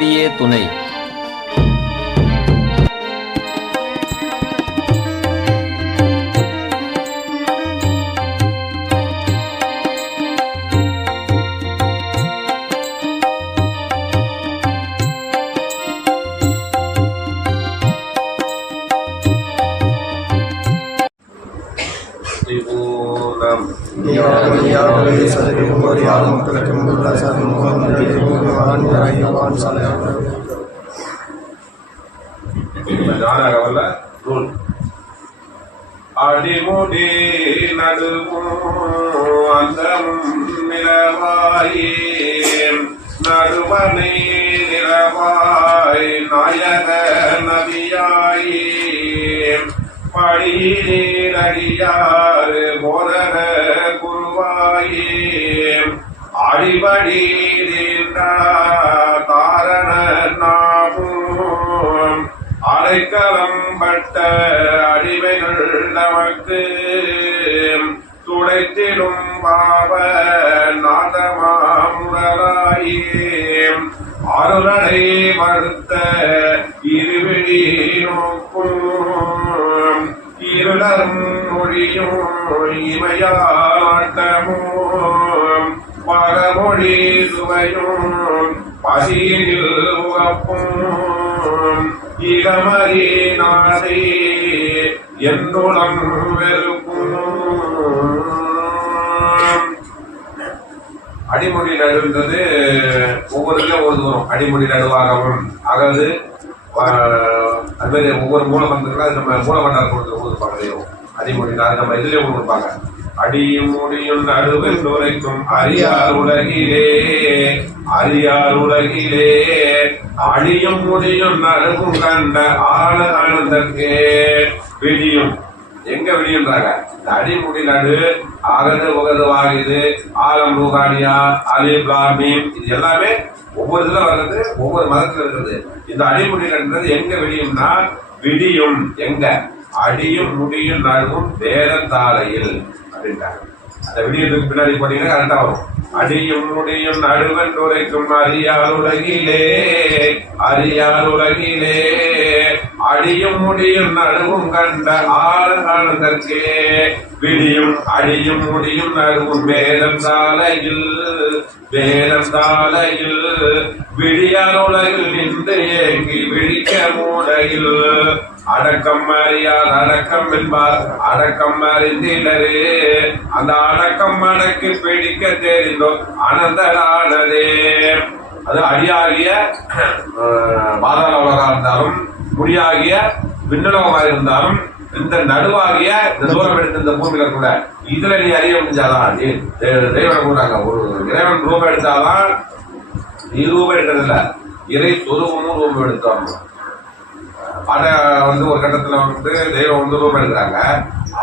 துணை. அடிமுடி நடுவும் அந்தமும் நிலவாயே நடுவனை நிலவாய் நாயக நபியாயே படியிலே அடியாறு போதக குருவாயே அடிபடி தாரண நாமும் அடைக்கலம் பட்ட அடிமைகள் நமக்கு துடைத்திடும் பாவ நாதமாமுடலாயே அருளை மறுத்த இருவிழி நோக்கும் இருளரும் மொழியும் இமையாட்டமும் பகமொழி சுவையும் பசியில் உகப்பும் இளமறி நாடே என்னுடன் வெறுக்கும். அடிமொழி நடுன்றது ஒவ்வொரு ஓதுவோம். அடிமொழி நடுவாகவும் அதாவது அது மாதிரி ஒவ்வொரு மூலமந்திரங்களும் அது நம்ம மூலமண்டலம் கொடுத்து ஓதுப்பாங்க. அடிமொழி அது நம்ம இதுலயே கொடுப்பாங்க. அடியும் முடியும் நடுவில் உரைக்கும் அரியார் உலகிலே அரியார் உலகிலே அடியும் முடியும் நடுவும் கண்ட ஆள ஆனந்தற்கே விடியும். எங்க விடியுன்றாங்க? அடிமுடி நடு அகது உகது வாகுது ஆலம் ரூகானியா அலி பிளாமீம் இது எல்லாமே ஒவ்வொரு இதுல வர்றது, ஒவ்வொரு மதத்துல இருக்கிறது. இந்த அடிமுடி நடுறது எங்க விடியும்னா விடியும் எங்க அடியும் முடியும் நடுவும் வேதத்தாலையில் அப்படின்ட்டாங்க. அந்த விடியத்துக்கு பின்னாடி போட்டீங்கன்னா கரெக்டா வரும். அடியும் முடியும் நடுவன் உரைக்கும் அரியார் உலகிலே அரியார் உலகிலே அடியும் முடியும் நடுவும் கண்ட ஆளுநர்க்கே விடியும் அடியும் முடியும் நடுவும் வேதம் சாலையில் வேதம் சாலையில் விடியார் உலகில் நின்று ஏங்கி விழிக்க மூலையில் அடக்கம் அறியார் அடக்கம் என்பார் அடக்கம் அறிந்திலரே அந்த அடக்கம் அடக்கி பிடிக்க தெரிந்தோம் அனந்தரானதே. அது அடியாகிய பாதாள உலகம் இருந்தாலும் முடியாகிய விண்ணுலகமாக இருந்தாலும் இந்த நடுவாகிய இந்த தூரம் எடுத்த இந்த பூமியில கூட இதுல நீ அறிய முடிஞ்சாதான் தெய்வனை கூறாங்க. ஒரு இறைவன் ரூபம் எடுத்தாதான் நீ ரூபம் எடுத்ததில்ல, இறை சொரூபமும் ரூபம் எடுத்தோம். ஆனா ஒரு கட்டத்துல தெய்வம் ரூபம் எடுக்கிறாங்க.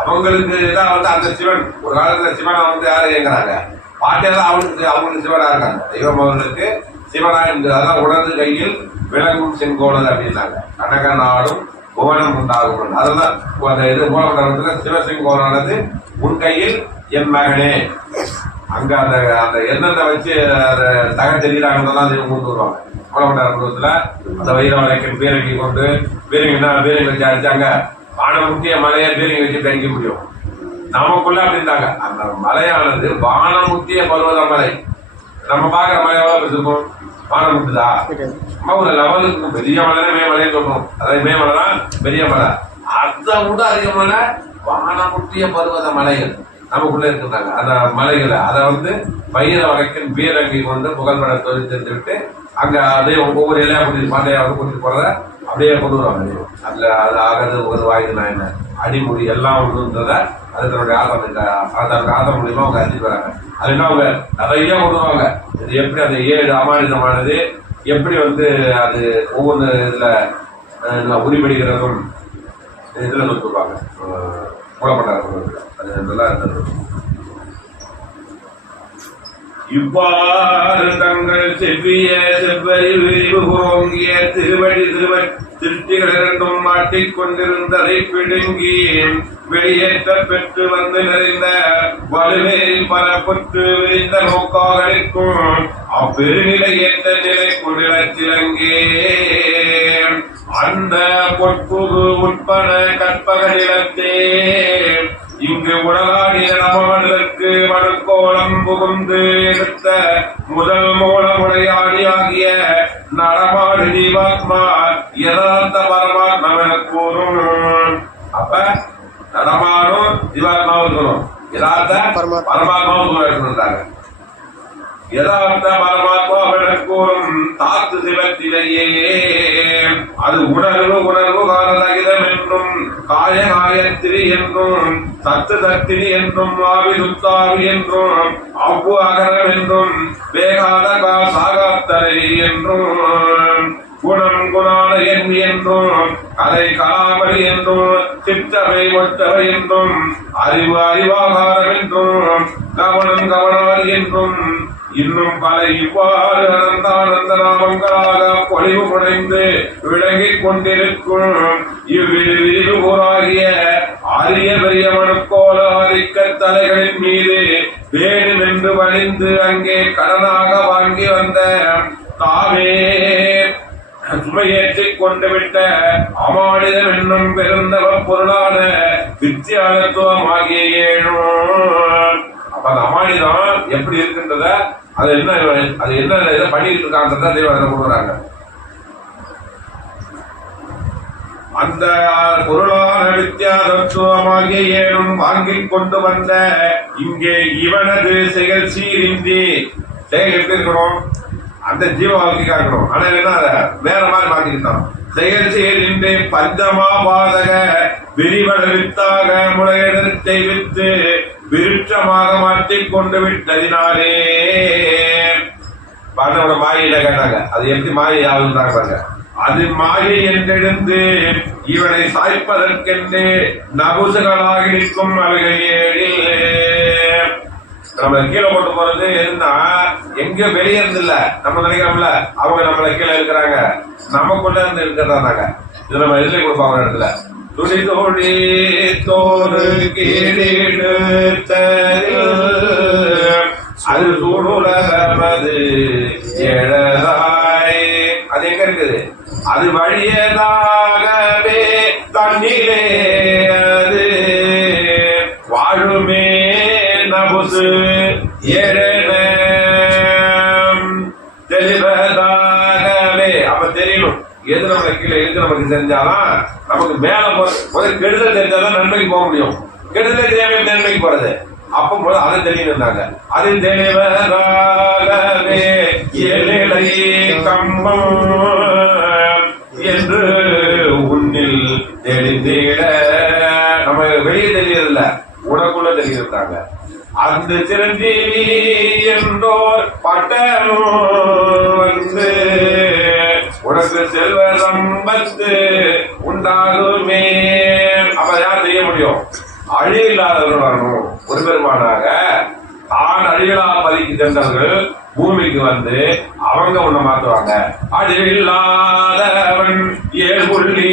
அவங்களுக்கு தான் அந்த சிவன் ஒரு காலத்துல சிவனை யாரும் இயங்குறாங்க பாட்டியெல்லாம் அவங்களுக்கு சிவனா இருக்காங்க. தெய்வம் அவர்களுக்கு சிவனா இருந்து அதான் உணர்ந்து கையில் விளங்கும் செங்கோலல் அப்படின்னாங்க. கனக நாடும் புவனம் உண்டாகும். அதெல்லாம் அந்த இது மூலமண்டலத்துல சிவசெங்கோலானது உன் கையில் என் மகனே. அங்க அந்த அந்த எண்ணெய் வச்சு தக தெரியிறாங்கலாம் தெய்வம் கொண்டு வருவாங்க. மூலமண்டலத்துல அந்த வைர வளைக்கும் பீரங்கி கொண்டு பீரங்கினா பீரங்கி வச்சு அடிச்சாங்க. வானமுட்டிய மலையை பீரங்கி வச்சு தங்கிக்க முடியும் நமக்குள்ள அப்படின்றாங்க. அந்த மலையானது வானமுட்டிய பருவத மலை. நம்ம பாக்குற மலை எவ்வளவு இருக்கும்? வானமுட்டுதா? ஒரு லெவலுக்கு பெரிய மலை மேமலைன்னு சொல்றோம். அதாவது மேமலை தான் பெரிய மலை. அதை விட அதிகமான வானமுட்டிய பருவத மலைகள் நமக்குள்ள இருக்கிறாங்க. அந்த மலைகளை அதை பயிர வகைக்கும் பீரங்கி கொண்டு புகழ்பட தொழில் செஞ்சு விட்டு அங்க அதே ஒவ்வொரு இலையா கூட்டிட்டு பாண்டையா கூட்டிட்டு போறத அப்படியே கொண்டு வருவாங்க. அதுல அது ஆகிறது ஒரு வாயுனா என்ன அடிமொழி எல்லாம் ஒண்ணுன்றத அது தன்னுடைய ஆதம் மூலியமா அவங்க அறிஞ்சிட்டு வராங்க. அது என்ன அவங்க நிறைய கொண்டு வருவாங்க. இது எப்படி அந்த 7 அமானிதமானது எப்படி அது ஒவ்வொரு இதுல உரிபடுகிறதும் இதுல சொல்லுவாங்க. மூலப்பட்டாங்க அது நல்லா இருந்தது. இவ்வாறு தங்கள் செவ்விய செவ்வரி விரிவு புரோங்கிய திருவடி திருவடி திருஷ்டிகள் இரண்டும் மாட்டிக்கொண்டிருந்ததை பிடுங்கி வெளியேற்ற பெற்று வந்து நிறைந்த வலுவேல் பரப்புற்று விரிந்த நோக்காக அப்பெருநிலை ஏற்ற நிலைக்கு நிலச்சிலங்கே அந்த பொற்புகு உட்பட கற்பக நிலத்தே இங்கு உலகாடிய நமதற்கு மனுக்கோலம் புகுந்து எடுத்த முதல் மூலமுடையாடியாகிய நடமாடு ஜீவாத்மா யதார்த்த பரமாத்மா கூறும். அப்ப நடமாடும் ஜீவாத்மாவும் சொல்லும், யதார்த்த பரமாத்மாவும் சொல்றாங்க. யதார்த்த பரமாத்மா கூறும் தாத்து சிவத்திலேயே அது உணர்வு காரணகிதம் என்றும் காய காயத்திரி என்றும் சத்து சத்திரி என்றும் ஆவி சுத்தாவி என்றும் அவ்வு அகரம் என்றும் வேகாத சாகாத்தரை என்றும் குணம் குணான எண்ணி என்றும் அதை கலாமணி என்றும் சிற்றவை ஒற்றவை என்றும் அறிவு அறிவாகாரம் என்றும் கவனம் கவனாரி என்றும் இன்னும் பல இவ்வாறு அனந்தானந்த நாமங்களாக பொலிவு புனைந்து விளங்கிக் கொண்டிருக்கும் இவ்விருகூறாகிய அரிய பெரிய மனுக்கோல அறிக்க தலைகளின் மீது வேணுமென்று வழிந்து அங்கே கடனாக வாங்கி வந்த தாமே சுமையேற்றிக் கொண்டு விட்ட அமானிதம் என்னும் பெருந்தவ பொருளான வித்தியாலத்துவம் ஆகிய ஏழும். அப்ப அந்த அமானிதம் எப்படி இருக்கின்றத அது என்ன இதை பண்ணிட்டு இருக்காங்க தேவதை கொடுக்குறாங்க. அந்த பொருளான வித்தியாசத்துவமாகிய ஏழும் வாங்கிக் கொண்டு வந்த இங்கே இவனது செயல் சீரின்றி செயல் எப்படி இருக்கணும், அந்த ஜீவ வாழ்க்கைக்கா இருக்கணும். ஆனா என்ன வேற மாதிரி மாத்திக்கிட்டோம். செயல் சீரின்றி பஞ்சமா பாதக விரிவட வித்தாக முறையிடத்தை வித்து விருட்சமாக மாற்றிக் கொண்டு விட்டதினாலே பாட்டோட மாயில கேட்டாங்க, அது எப்படி மாயை ஆகுதுன்றாங்க. அது மாயை என்றெழுந்து இவனை சாய்ப்பதற்கென்று நகுசுகளாக இருக்கும் அவைகளில் நம்மளை கீழே கொண்டு போறது இருந்தா எங்கேயோ வெளியே இருந்து இல்ல, நம்ம நினைக்கிறோம்ல அவங்க நம்மளை கீழே இருக்கிறாங்க, நமக்குள்ள இருந்து இருக்கிறதாங்க. இது நம்ம எதிர்த்து கொடுப்பாங்க இடத்துல துணி தோழி தோறு கீழீடு அது சூடுலகமது எழதாய். அது எங்க இருக்குது, அது வழியதாகவே தண்ணீரே அது வாழுமே நபுசு எழன தெளிவதாகவே. அப்ப தெரியணும் எது நம்ம கீழே இருக்கு நமக்கு தெரிஞ்சாலும் நமக்கு மேல போற கெடுதல் தெரிஞ்சாதான் நன்மைக்கு போக முடியும். கெடுதல் தெரியாம நன்மைக்கு போறது அப்ப போது அதை தெரியணுன்னாங்க. அது தெளிவதாகவே ஏழை கம்பம் என்று உன்னில் தெரிந்திட நம்ம வெளியே தெரியறதில்ல, உனக்குள்ள தெரியிருந்தாங்க. அந்த சிரஞ்சீவி என்றோர் பட்டமும் வந்து உனக்கு செல்வ சம்பத்து உண்டாகுமே. அப்ப யார் செய்ய முடியும், அழியில்லாதவர்கள் வரணும். ஒரு பெருமானாக தான் அழியலா பதிக்கு சென்றவர்கள் பூமிக்கு வந்து அவங்க உன்னை மாத்துவாங்க. அழிவில்லாதவன் ஏழ்புள்ளி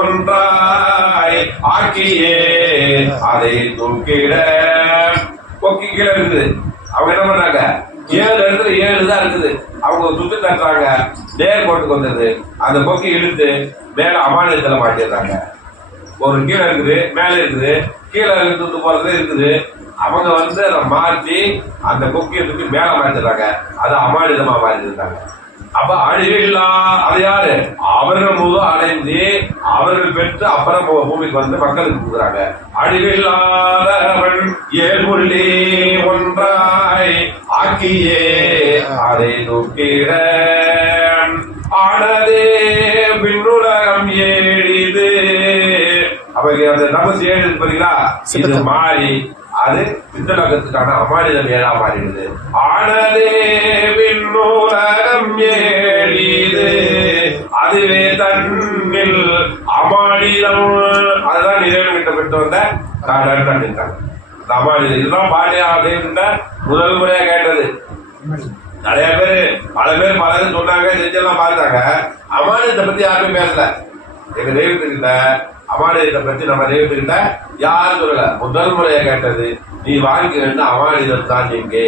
ஒன்றாய் ஆக்கியே அதை தூக்கிட. கொக்கி கீழே இருக்குது, அவங்க என்ன பண்ணாங்க 7 இடத்துல 7 தான் இருக்குது. அவங்க சுத்து தட்டுறாங்க, நேர் போட்டுக்கு வந்தது அந்த கொக்கி இழுத்து மேல அமானியத்துல மாட்டிடுறாங்க. ஒரு கீழே இருக்குது மேல இருக்குது, கீழே இழுத்து போறது இருக்குது. அவங்க வந்து அதை மாற்றி அந்த கொக்கியை தூக்கி மேல மாற்றிடுறாங்க, அது அமானிதமா மாற்றிருக்காங்க. அப்ப அழிவில்லா அது யாரு, அவர்கள் போது அடைந்து அவர்கள் பெற்று அப்புறம் பூமிக்கு வந்து மக்களுக்கு கொடுக்குறாங்க. அழிவில்லாதவன் ஏழ்புள்ளி ஒன்றாய் ஆக்கியே அதை தூக்கிட ஆனதே விண்ணுலகம் ஏழிது. அவங்க அந்த நமசு ஏழு பாத்தீங்களா, இது மாறி அது விண்ணுலகத்துக்கான அமானிதம் 7ஆ மாறிடுது. ஆனதே விண்ணுலகம் ஏழிது அதுவே தன்னில் அமானிதம். அதுதான் இறைவன் கிட்ட பெற்று வந்த காடன் கண்டிருக்காங்க. அமானிதம் இதுதான் பாண்டியா அப்படின்ற முதல் முறையா கேட்டது. நிறைய பேரு பல பேர் பலரும் சொன்னாங்க, செஞ்செல்லாம் பார்த்தாங்க. அமானிதத்தை பத்தி யாருமே பேசல. எங்க தெய்வத்துக்கிட்ட அமானிதத்தை பத்தி நம்ம தெய்வத்துக்கிட்ட யாரும் சொல்லல. முதல் முறையை கேட்டது நீ வாங்கி வேண்ட அமானிதம் தான் எங்கே.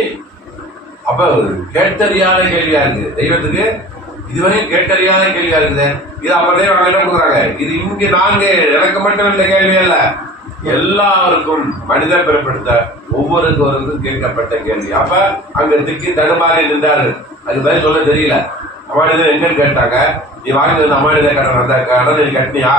அப்ப கேட்டறியாத கேள்வியா இருக்கு தெய்வத்துக்கு, இதுவரையும் கேட்டறியாத கேள்வியா இருக்குது. இது அப்பதே அவங்க என்ன கொடுக்குறாங்க, இது இங்க நாங்க எனக்கு மட்டும் இந்த கேள்வி அல்ல, எல்லாருக்கும் மனித பிறப்படுத்த ஒவ்வொருவருக்கும் கேட்கப்பட்ட கேள்வி. அப்ப அங்க திக்கி தடுமாறி நின்றாரு, அது பதில் சொல்ல தெரியல. அமானிதம் எங்கன்னு கேட்டாங்க, நீ வாங்கி வந்த அமானித கடன், அந்த கடனை கட்டினியா,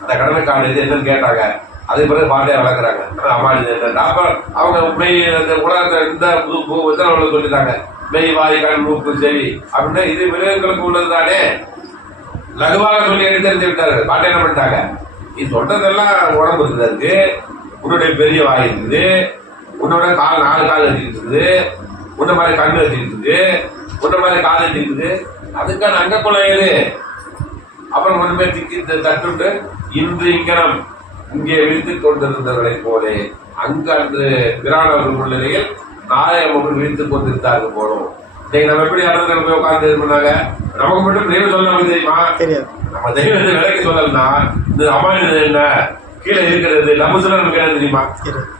அந்த கடனுக்கான இது என்னன்னு கேட்டாங்க. அதே பிறகு பாட்டையா வளர்க்குறாங்க அமானிதம் என்ன. அப்ப அவங்க மெய் அந்த உலகத்தை இந்த புது சொல்லிட்டாங்க, மெய் வாய் கண் மூக்கு செவி அப்படின்னா இது மிருகங்களுக்கு உள்ளது தானே, லகுவாக சொல்லி எடுத்து விட்டாரு. பாட்டை என்ன பண்ணிட்டாங்க, நீ சொல்றதெல்லாம் உடம்பு இருக்குது, அதுக்கு உன்னுடைய பெரிய வாய் இருக்குது, உன்னோட கால் 4 கால் வச்சுக்கிட்டு, உன்ன மாதிரி கண்ணு வச்சுக்கிட்டு, உன்ன மாதிரி கால் வச்சுக்கிட்டு, அதுக்கான அங்கக்குள்ள ஏது. அப்புறம் ஒண்ணுமே திக்கி தட்டுட்டு இன்று இங்கனம் இங்கே விழித்து கொண்டிருந்தவர்களை போலே அங்கு அன்று பிரானவர்கள் முன்னிலையில் நாயகம் விழித்துக் கொண்டிருந்தார்கள் போலும். இன்னைக்கு நம்ம எப்படி அறந்தர்கள் போய் உட்கார்ந்து இது பண்ணாங்க, நமக்கு மட்டும் தெய்வம் சொல்ல நமக்கு தெரியுமா? நம்ம தெய்வத்தை விலைக்கு சொல்லலன்னா இந்த அமானிதம் என்ன கீழே இருக்கிறது நபுசுல நமக்கு என்ன தெரியுமா?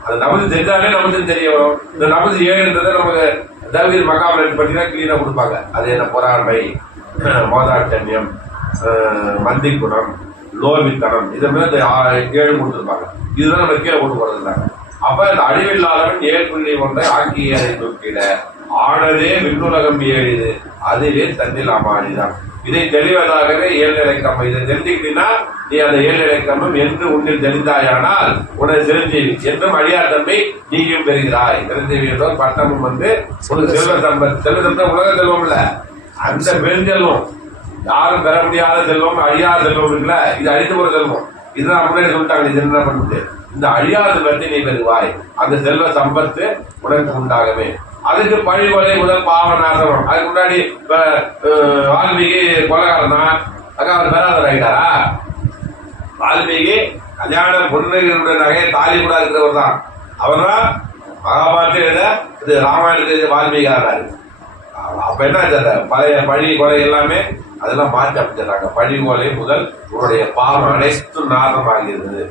அந்த நபுசு தெரிஞ்சாலே நமக்கு தெரிய வரும். இந்த நபுசு ஏழுன்றதை நமக்கு தவிர மகாபலன் பற்றி தான் கிளீனா கொடுப்பாங்க. அது என்ன பொறாமை, மோதாட்டன்யம், மந்தி குணம், லோபித்தனம், இதை மாதிரி 7 கொடுத்துருப்பாங்க. இதுதான் நம்ம கீழே கொண்டு போறதுதாங்க. அப்ப இந்த அழிவில்லாதவன் ஏற்புள்ளி ஒன்றை ஆக்கிய தூக்கிட ஆனதே விண்ணுலகம் ஏழுது அதிலே தன்னில் அமானிதான். இதை தெளிவதாகவே 7 இலக்கம். இதை தெரிஞ்சுக்கிட்டீங்கன்னா நீ அந்த 7 இலக்கமும் என்று உன்னில் தெரிந்தாயானால் உனது சிரஞ்சீவி என்றும் அழியார் தன்மை நீயும் பெறுகிறாய். சிரஞ்சீவி என்ற பட்டமும் வந்து ஒரு செல்வ சம்பத். செல்வ சம்பத் உலக செல்வம் இல்ல, அந்த பெருஞ்செல்வம், யாரும் பெற முடியாத செல்வம், அழியாத செல்வம் இருக்குல்ல, இது அழித்து போற செல்வம். இதுதான் முன்னாடி சொல்லிட்டாங்க, இது என்ன பண்ணுது, இந்த அழியாத செல்வத்தை நீ பெறுவாய், அந்த செல்வ சம்பத்து உனக்கு உண்டாகவே. அதுக்கு பழிகொலை முதல் பாவநாசனம். அதுக்கு முன்னாடி வால்மீகி கொலைகாரன் தான், அக்கா அவர் பெறாதவர் ஆகிட்டாரா? வால்மீகி கல்யாணம் பொண்ணுடைய நகையை தாலி கூட இருக்கிறவர் தான். அவர் தான் மகாபாரத இது ராமாயணத்துக்கு வால்மீகி ஆனாரு. அப்ப என்ன பழைய பழி கொலை எல்லாமே அதெல்லாம் மாற்றி அமைச்சிடறாங்க. பழி கொலை முதல் உன்னுடைய பாவம் அனைத்தும் நாசமாகிறது.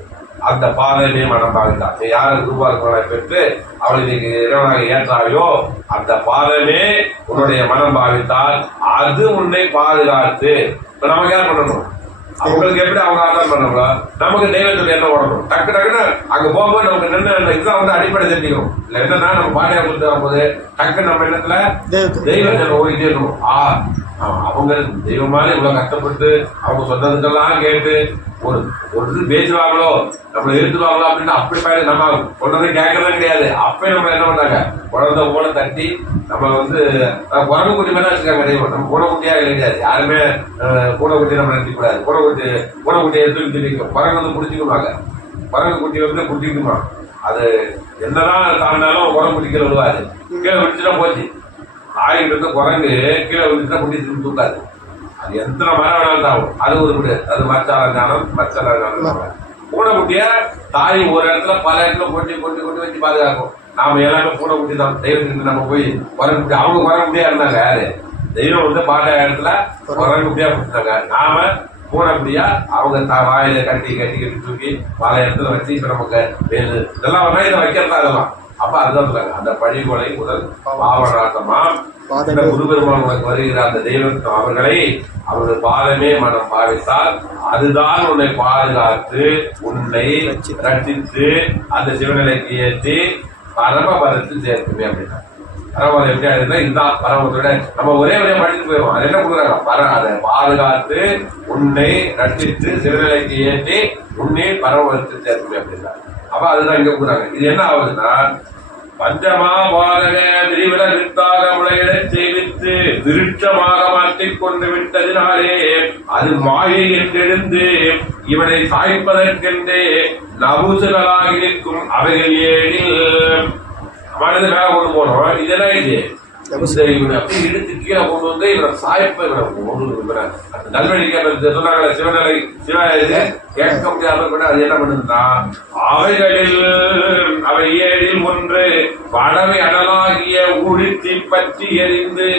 அந்த பாதையிலே மனம் பாவித்தான். நீ யாரும் ரூபாய் பெற்று அவளை நீங்க இறைவனாக ஏற்றாவையோ அந்த பாதமே உன்னுடைய மனம் பாவித்தால் அது உன்னை பாதுகாத்து. இப்ப நமக்கு யார் பண்ணணும், அவங்களுக்கு எப்படி அவங்க ஆதாரம் பண்ணணுங்களோ நமக்கு தெய்வத்துக்கு என்ன பண்ணணும். டக்கு டக்குன்னு அங்க போகும்போது நமக்கு நின்று இதுதான் வந்து அடிப்படை தெரிஞ்சுக்கணும். இல்ல என்னன்னா நம்ம பாட்டையா கொடுத்து போது டக்கு நம்ம எண்ணத்துல தெய்வத்தை ஓடிட்டே இருக்கணும். அவங்க தெய்வமாலே இவ்வளவு கஷ்டப்பட்டு அவங்க சொன்னதுக்கெல்லாம் கேட்டு ஒரு இது பேசுவாங்களோ நம்மளை எழுத்துவாங்களோ அப்படின்னு அப்படி பயிர் நம்ம கொண்டதை கேட்கறதும் கிடையாது. அப்பயே நம்ம என்ன பண்ணாங்க, குழந்தை போல தட்டி நம்ம வந்து குரங்கு குட்டி மேல வச்சுக்காங்க தெய்வம். நம்ம பூனைக்குட்டியா கிடையாது, யாருமே பூனைக்குட்டி நம்ம நினைக்க கூடாது. பூனைக்குட்டியை தூக்கி நிற்கும், குரங்கு வந்து பிடிச்சிக்குமாங்க. குரங்கு குட்டி வந்து பிடிச்சிக்குமா, அது என்னதான் தாண்டாலும் குரங்கு குட்டி கீழே விடுவாரு. கீழே விட்டுச்சுன்னா போச்சு. ஆகிட்டு இருந்த குரங்கு கீழே விட்டுச்சுன்னா குட்டி திரும்பி தூக்காது. அது எத்தனை மரம் வேணாலும் தாகும். அது ஒரு விடு, அது மச்சாலம். பூனைக்குட்டிய தாய் ஒரு இடத்துல பல இடத்துல கொண்டு வச்சு பாதுகாக்கும். நாம எல்லாமே பூனைக்குட்டி தான். தெய்வத்துக்கு நம்ம போய் குரங்குட்டி, அவங்க குரங்குட்டியா இருந்தாங்க. யாரு தெய்வம் வந்து பாட்ட இடத்துல குரங்குட்டியா கொடுத்தாங்க. நாம பூனைக்குட்டியா அவங்க வாயில கட்டி தூக்கி பல இடத்துல வச்சு இப்ப நமக்கு இதெல்லாம் வேணா இதை வைக்கிறதா அதெல்லாம். அப்ப அதுதான் சொல்றாங்க, அந்த பழிகொலை முதல் பாவநாசமா குருபெருமான் உனக்கு வருகிற அந்த தெய்வம் அவர்களை அவர்கள் பாதமே மனம் பாவித்தால் அதுதான் உன்னை பாதுகாத்து உன்னை ரட்சித்து அந்த சிவநிலைக்கு ஏற்றி பரமபதத்தில் சேர்க்குமே அப்படின்னா. பரமபதம் எப்படி ஆகுதுன்னா இதுதான் பரமபதத்தோட நம்ம ஒரே படிச்சுட்டு போயிடுவோம். அது என்ன கொடுக்குறாங்க, அதை பாதுகாத்து உன்னை ரட்சித்து சிவநிலைக்கு ஏற்றி உன்னை பரமபதத்தில் சேர்க்குமே அப்படின்னா. அப்ப அதுதான் இங்க கொடுக்குறாங்க. இது என்ன ஆகுதுன்னா பஞ்சமா பாதக விரிவில வித்தாக முளையிட செய்வித்து விருட்சமாக மாற்றிக் கொண்டு விட்டதினாலே அது மாயை என்றெழுந்து இவனை சாய்ப்பதற்கென்றே நபுசுகளாகி நிற்கும் அவைகள் ஏழில் மனது மேல கொண்டு போனோம். இதெல்லாம் இது இவனை அப்படி இழுத்து கீழே கொண்டு வந்து இவனை சாய்ப்ப அந்த நல்வழிக்க சொன்னாங்க சிவநிலை கேட்க முடியாம கூட அது என்ன பண்ணுதுன்னா அவைகளில் அவை ஏழில் ஒன்று படவை அடலாகிய ஊழித்தி பற்றி எரிந்து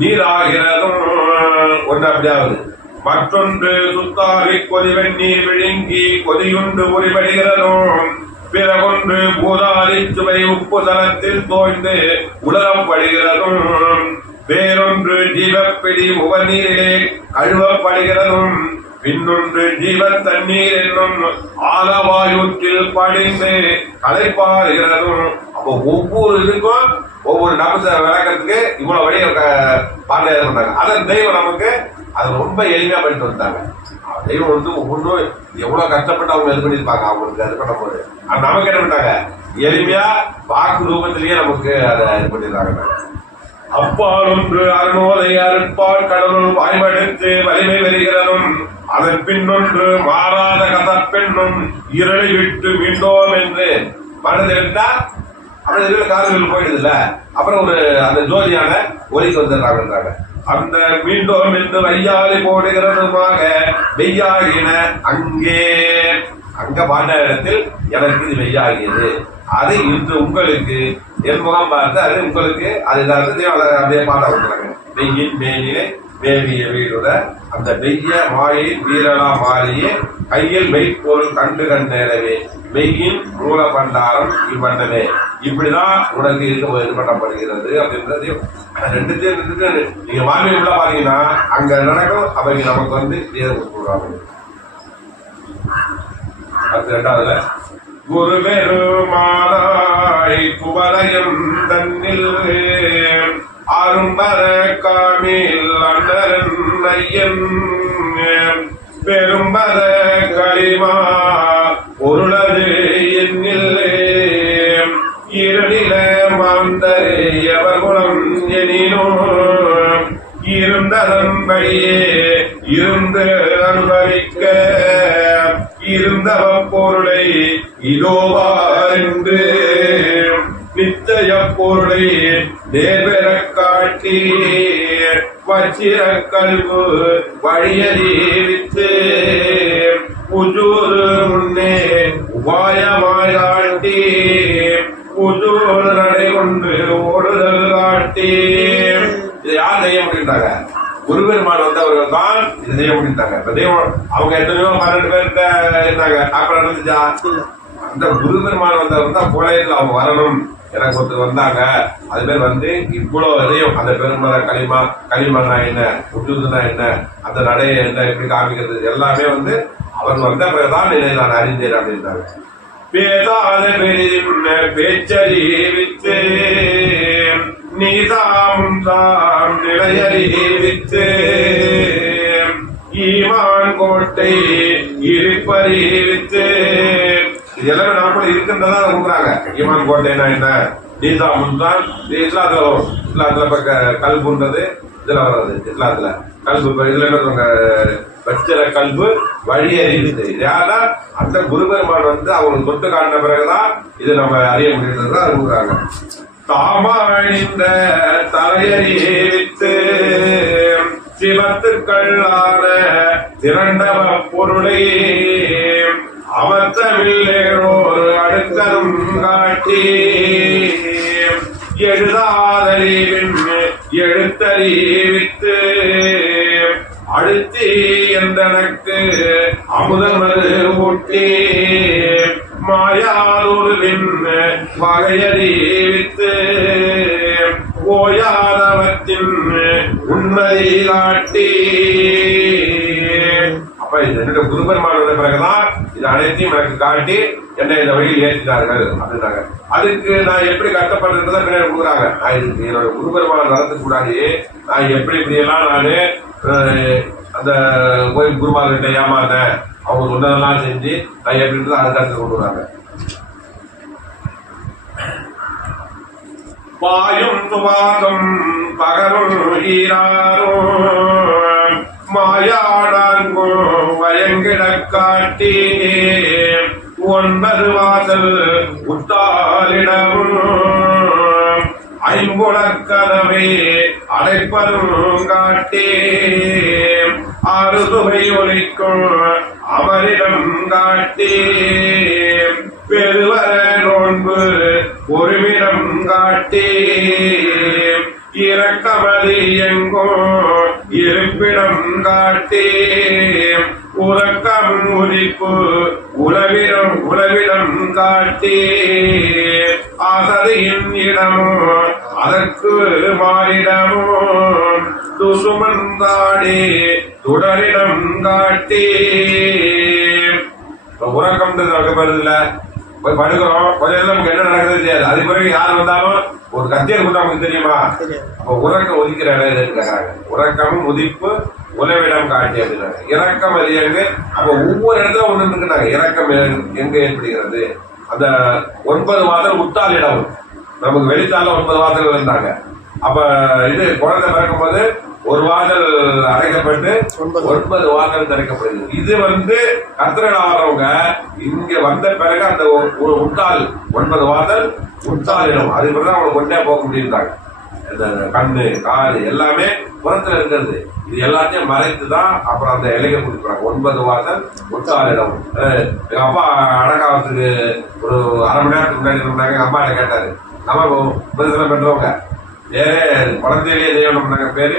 நீராகிறதும் ஒன்று அப்படியாவது மற்றொன்று சுத்தாரி கொதிவெண்ணீர் விழுங்கி கொதியுண்டு உரிபடுகிறதும் பிறகொன்று பூதாரி சுவை உப்பு தளத்தில் தோய்ந்து உலரப்படுகிறதும் வேறொன்று ஜீவப்பிடி உபநீரிலே கழுவப்படுகிறதும் பின்னொன்று ஜீவ தண்ணீர் என்னும் ஆலவாயூற்றில் படிந்து களைப்பாறுகிறதும். அப்போ ஒவ்வொரு இதுக்கும் ஒவ்வொரு நபச விளக்கத்துக்கு இவ்வளவு வழியை பாட்டு பண்ணாங்க. அதன் தெய்வம் நமக்கு அது ரொம்ப எளிமையா பண்ணிட்டு வந்தாங்க. தெய்வம் வந்து ஒவ்வொன்றும் எவ்வளவு கஷ்டப்பட்டு அவங்க இது பண்ணிருப்பாங்க அவங்களுக்கு அது பண்ண போது நமக்கு என்ன பண்ணாங்க எளிமையா வாக்கு ரூபத்திலேயே நமக்கு அதை இது பண்ணிருக்காங்க. அப்பால் ஒன்று அருணோதை அருட்பால் கடலும் வாய்மடுத்து வலிமை வருகிறதும் அதன் பின்னொன்று மாறாத கதப்பெண்ணும் இருளை விட்டு மீண்டோம் என்று மனதில் அப்படி காதல் போயிடுது இல்ல. அப்புறம் ஒரு அந்த ஜோதியான ஒலிக்கு வந்துடுறாங்க. அந்த மீண்டும் என்று வையாலி போடுகிறதுமாக வெய்யாகின அங்க பாண்ட இடத்தில் எனக்கு இது வெய்யாகியது. அது இன்று உங்களுக்கு என் முகம் பார்த்து அது உங்களுக்கு அது அப்படியே பாட விட்டுறாங்க. வெய்யின் மேலே மேவிய வீடுட அந்த வெய்ய மாயின் வீரலா மாறிய கையில் மெய்ப்பொருள் கண்டு கண்டேறவே மெய்யின் மூல பண்டாரம் இவ்வண்ணனே. இப்படிதான் உனக்கு இது பண்ணப்படுகிறது அப்படின்றது ரெண்டுத்தையும் நீங்க மாமி உள்ள பாத்தீங்கன்னா அங்க நடக்கும். அவங்க நமக்கு வந்து சொல்றாங்க. அது ரெண்டாவதுல குரு பெருமானாய் குவரையும் தன்னில் அரும்பர காமில் அண்ணரன் ஐயன் பெரும்பர களிமா பொருளது என்னில் இருளில மாந்தரே எவகுலம் எனினோ இருந்ததன்படியே இருந்து அனுபவிக்க இருந்தவ பொருளை இதோவாரென்று நிச்சய பொருளை நேர்வெற காட்டி வச்சிர கல்வு வழியறிவித்து புஜூர் முன்னே உபாயமாயாட்டி புஜூர் நடை கொண்டு ஓடுதல் காட்டி. இதை யார் செய்ய முடிந்தாங்க? குருபெருமான் வந்தவர்கள் தான் இது செய்ய முடிந்தாங்க. இப்ப தெய்வம் அவங்க எத்தனையோ 12 பேர்கிட்ட இருந்தாங்க. அப்புறம் நடந்துச்சா? அந்த குருபெருமான் வந்தவர்கள் தான் கோலயத்தில் அவங்க வரணும் எனக்கு ஒருத்தர் வந்தாங்க. அது பேர் வந்து இவ்வளவு இதையும் அந்த பெருமலை களிமண்ணா என்ன உற்றுதுனா என்ன அந்த நடையை என்ன எப்படி காமிக்கிறது எல்லாமே வந்து அவர் வந்த பிறகுதான் நான் அறிந்தேன் அப்படின்றாங்க. பேதாத பேச்சறிவித்து நீதாம் தாம் நிலையறிவித்து ஈமான் கோட்டை இருப்பறிவித்து இதெல்லாம் நமக்குள்ள இருக்கின்றதா கொடுக்குறாங்க. ஈமான் கோட்டைனா என்ன? நீதா முன்தான் இஸ்லாத்துல கல்புன்றது இதுல வர்றது. இஸ்லாத்துல கல்பு இதுல என்ன வச்சிர கல்பு வழி அறிவித்து யாரா அந்த குருபெருமான் வந்து அவங்க தொட்டு காட்டின பிறகுதான் இது நம்ம அறிய முடியுதுதான் அறிவுறாங்க. தாமாழிந்த தலையறிவித்து சிவத்துக்கள்ளான திரண்டவ பொருளை அமர்த்தவில்லையோர் அடுக்கரும் காட்டி எழுதாதறிவின் எழுத்தறிவித்து அடுத்தி எந்தனக்கு அமுதமது ஊட்டி மாயாதொருவின் வகையறிவித்து ஓயாதவத்தின் உண்மையை காட்டி. அப்ப இந்த குருபெருமான் வந்த பிறகுதான் இது அனைத்தையும் எனக்கு காட்டி என்னை இந்த வழியில் ஏற்றினார்கள் அப்படின்னாங்க. அதுக்கு நான் எப்படி கஷ்டப்படுறதுதான் பின்னாடி கொடுக்குறாங்க. நான் இதுக்கு என்னோட குருபெருமான் வரதுக்கு முன்னாடி நான் எப்படி எல்லாம் நானு அந்த கோயில் குருமார்கிட்ட ஏமாந்தேன் அவங்க சொன்னதெல்லாம் செஞ்சு நான் எப்படின்றது அதை கருத்து கொண்டு வராங்க. பாயும் துவாகம் பகரும் ஈராரும் மாயாடாங்கோ வயங்கிட காட்டி 9 வாசல் உத்தாலிடமும் ஐம்புலக்கதவை அடைப்பதும் காட்டி 6 சுவை ஒலிக்கும் அமரிடம் காட்டி பெருவர நோன்பு ஒருவிடம் காட்டி இறக்கமதி எங்கோ இருப்ப இருப்பிடம் காட்டி உறக்கம் உதிப்பு உளவிடம் காட்டி ஆசதையின் இடமோ அதற்கு மாறிடமோ துசுமந்தாடி தொடரிடம் காட்டி. உறக்கம் நடக்கப்படுறதில்ல, போய் படுக்கிறோம், கொஞ்ச நேரம் நமக்கு என்ன நடக்குது தெரியாது. அது பிறகு யார் வந்தாலும் ஒரு கத்தியர் கூட நமக்கு தெரியுமா? அப்ப உறக்கம் ஒதுக்கிற இடம் இருக்காங்க. உறக்கம் உதிப்பு உளவிடம் காட்டி அப்படின்னாங்க. இறக்கம் அது எங்க? அப்ப ஒவ்வொரு இடத்துல ஒண்ணு இருக்குனாங்க. இறக்கம் எங்க ஏற்படுகிறது? அந்த 9 வாசல் உத்தால் இடம். நமக்கு வெளித்தால 9 வாசல்கள் இருந்தாங்க. அப்ப இது குழந்தை பிறக்கும் போது ஒரு வாசல் அடைக்கப்பட்டு 9 வாசல் திறக்கப்படுது. இது கர்த்தரால் ஆகிறவங்க இங்க வந்த பிறகு அந்த ஒரு உட்டால் 9 வாசல் உட்டால் இடம். அது பிறகு அவங்க கொண்டே போக முடியுறாங்க. இந்த கண்ணு காது எல்லாமே புறத்துல இருக்கிறது. இது எல்லாத்தையும் மறைத்துதான் அப்புறம் அந்த இலையை கொடுக்குறாங்க. 9 வாசல் உட்டால் இடம். எங்க அப்பா அடக்காவத்துக்கு ஒரு அரை மணி நேரத்துக்கு முன்னாடி இருந்தாங்க. எங்க அம்மா கேட்டாரு, நம்ம பிரதேசம் பெற்றவங்க குழந்தையிலேயே தெய்வம் பண்ணாங்க. பேரு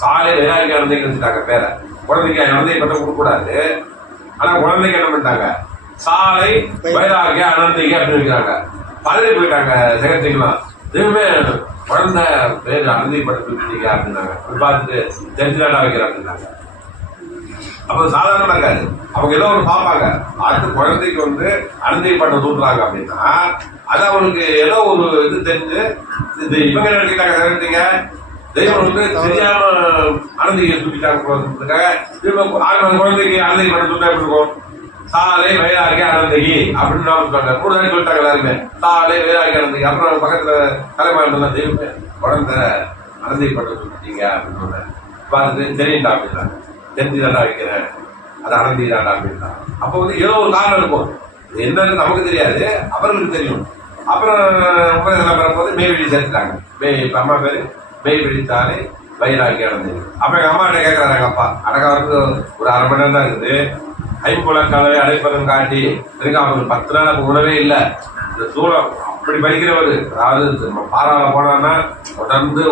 சாலை விநாயகர் குழந்தைக்கு வச்சுட்டாங்க பேரை. குழந்தைக்கு குழந்தைக்கு மட்டும் கொடுக்க கூடாது. ஆனா குழந்தைக்கு என்ன பண்ணிட்டாங்க? சாலை வைராகிய அனந்திக்கு அப்படின்னு வைக்கிறாங்க. பதவி போயிட்டாங்க செகண்டிங்களா. இதுவுமே குழந்தை பேரு அனந்தி பட்டு விட்டீங்க அப்படின்னாங்க. பார்த்துட்டு தெரிஞ்சுதாண்டா வைக்கிறாங்க அப்படின்னாங்க. அப்ப சாதாரணமா இருக்காது. அவங்க ஏதோ ஒண்ணு பார்ப்பாங்க. அடுத்து குழந்தைக்கு அனந்தி பண்ண தூண்டுறாங்க அப்படின்னா அது அவங்களுக்கு ஏதோ ஒரு இது தெரிஞ்சு இது இவங்க நினைக்கிறாங்க. செகண்டிங்க தெய்வம் தெரியாம அனந்தியை தூக்கிட்டாங்க. குழந்தைக்கு அனந்தி பண்ண தூண்டா எப்படி இருக்கும்? சாலை வைராகிய அனந்தகி அப்படின்னு சொல்றாங்க. 3 நாள் சொல்லிட்டாங்க எல்லாருமே. சாலை வைராகிய அனந்தகி. அப்புறம் பக்கத்துல தலைமாரி தெய்வமே குழந்தை அனந்தி பண்ண தூக்கிட்டீங்க அப்படின்னு சொன்னேன். பார்த்துட்டு தெரியுண்டா அப்படின்னா தெரிஞ்சுதாண்டா வைக்கிறேன், அது அனந்தி தாண்டா அப்படின்னா. அப்போ ஏதோ ஒரு காரணம் இருக்கும். என்னன்னு நமக்கு தெரியாது, அவர்களுக்கு தெரியும். அப்புறம் போது மேய்வெளி சேர்த்துட்டாங்க. இப்ப அம்மா பேரு மேய்வெளி சாலை வைராகிய அனந்தகி. அப்ப எங்க அம்மா கிட்ட கேட்கறாரு எங்க அப்பா, அடக்காவுக்கு ஒரு அரை மணி நேரம் தான் இருக்குது. ஐம்புலக்காலவை அடைப்பதும் காட்டி எனக்கு அவங்களுக்கு 10 நாள் அப்ப உணவே இல்லை. இந்த சூழல் அப்படி படிக்கிறவர். அதாவது பாராள போனான்னா தொடர்ந்து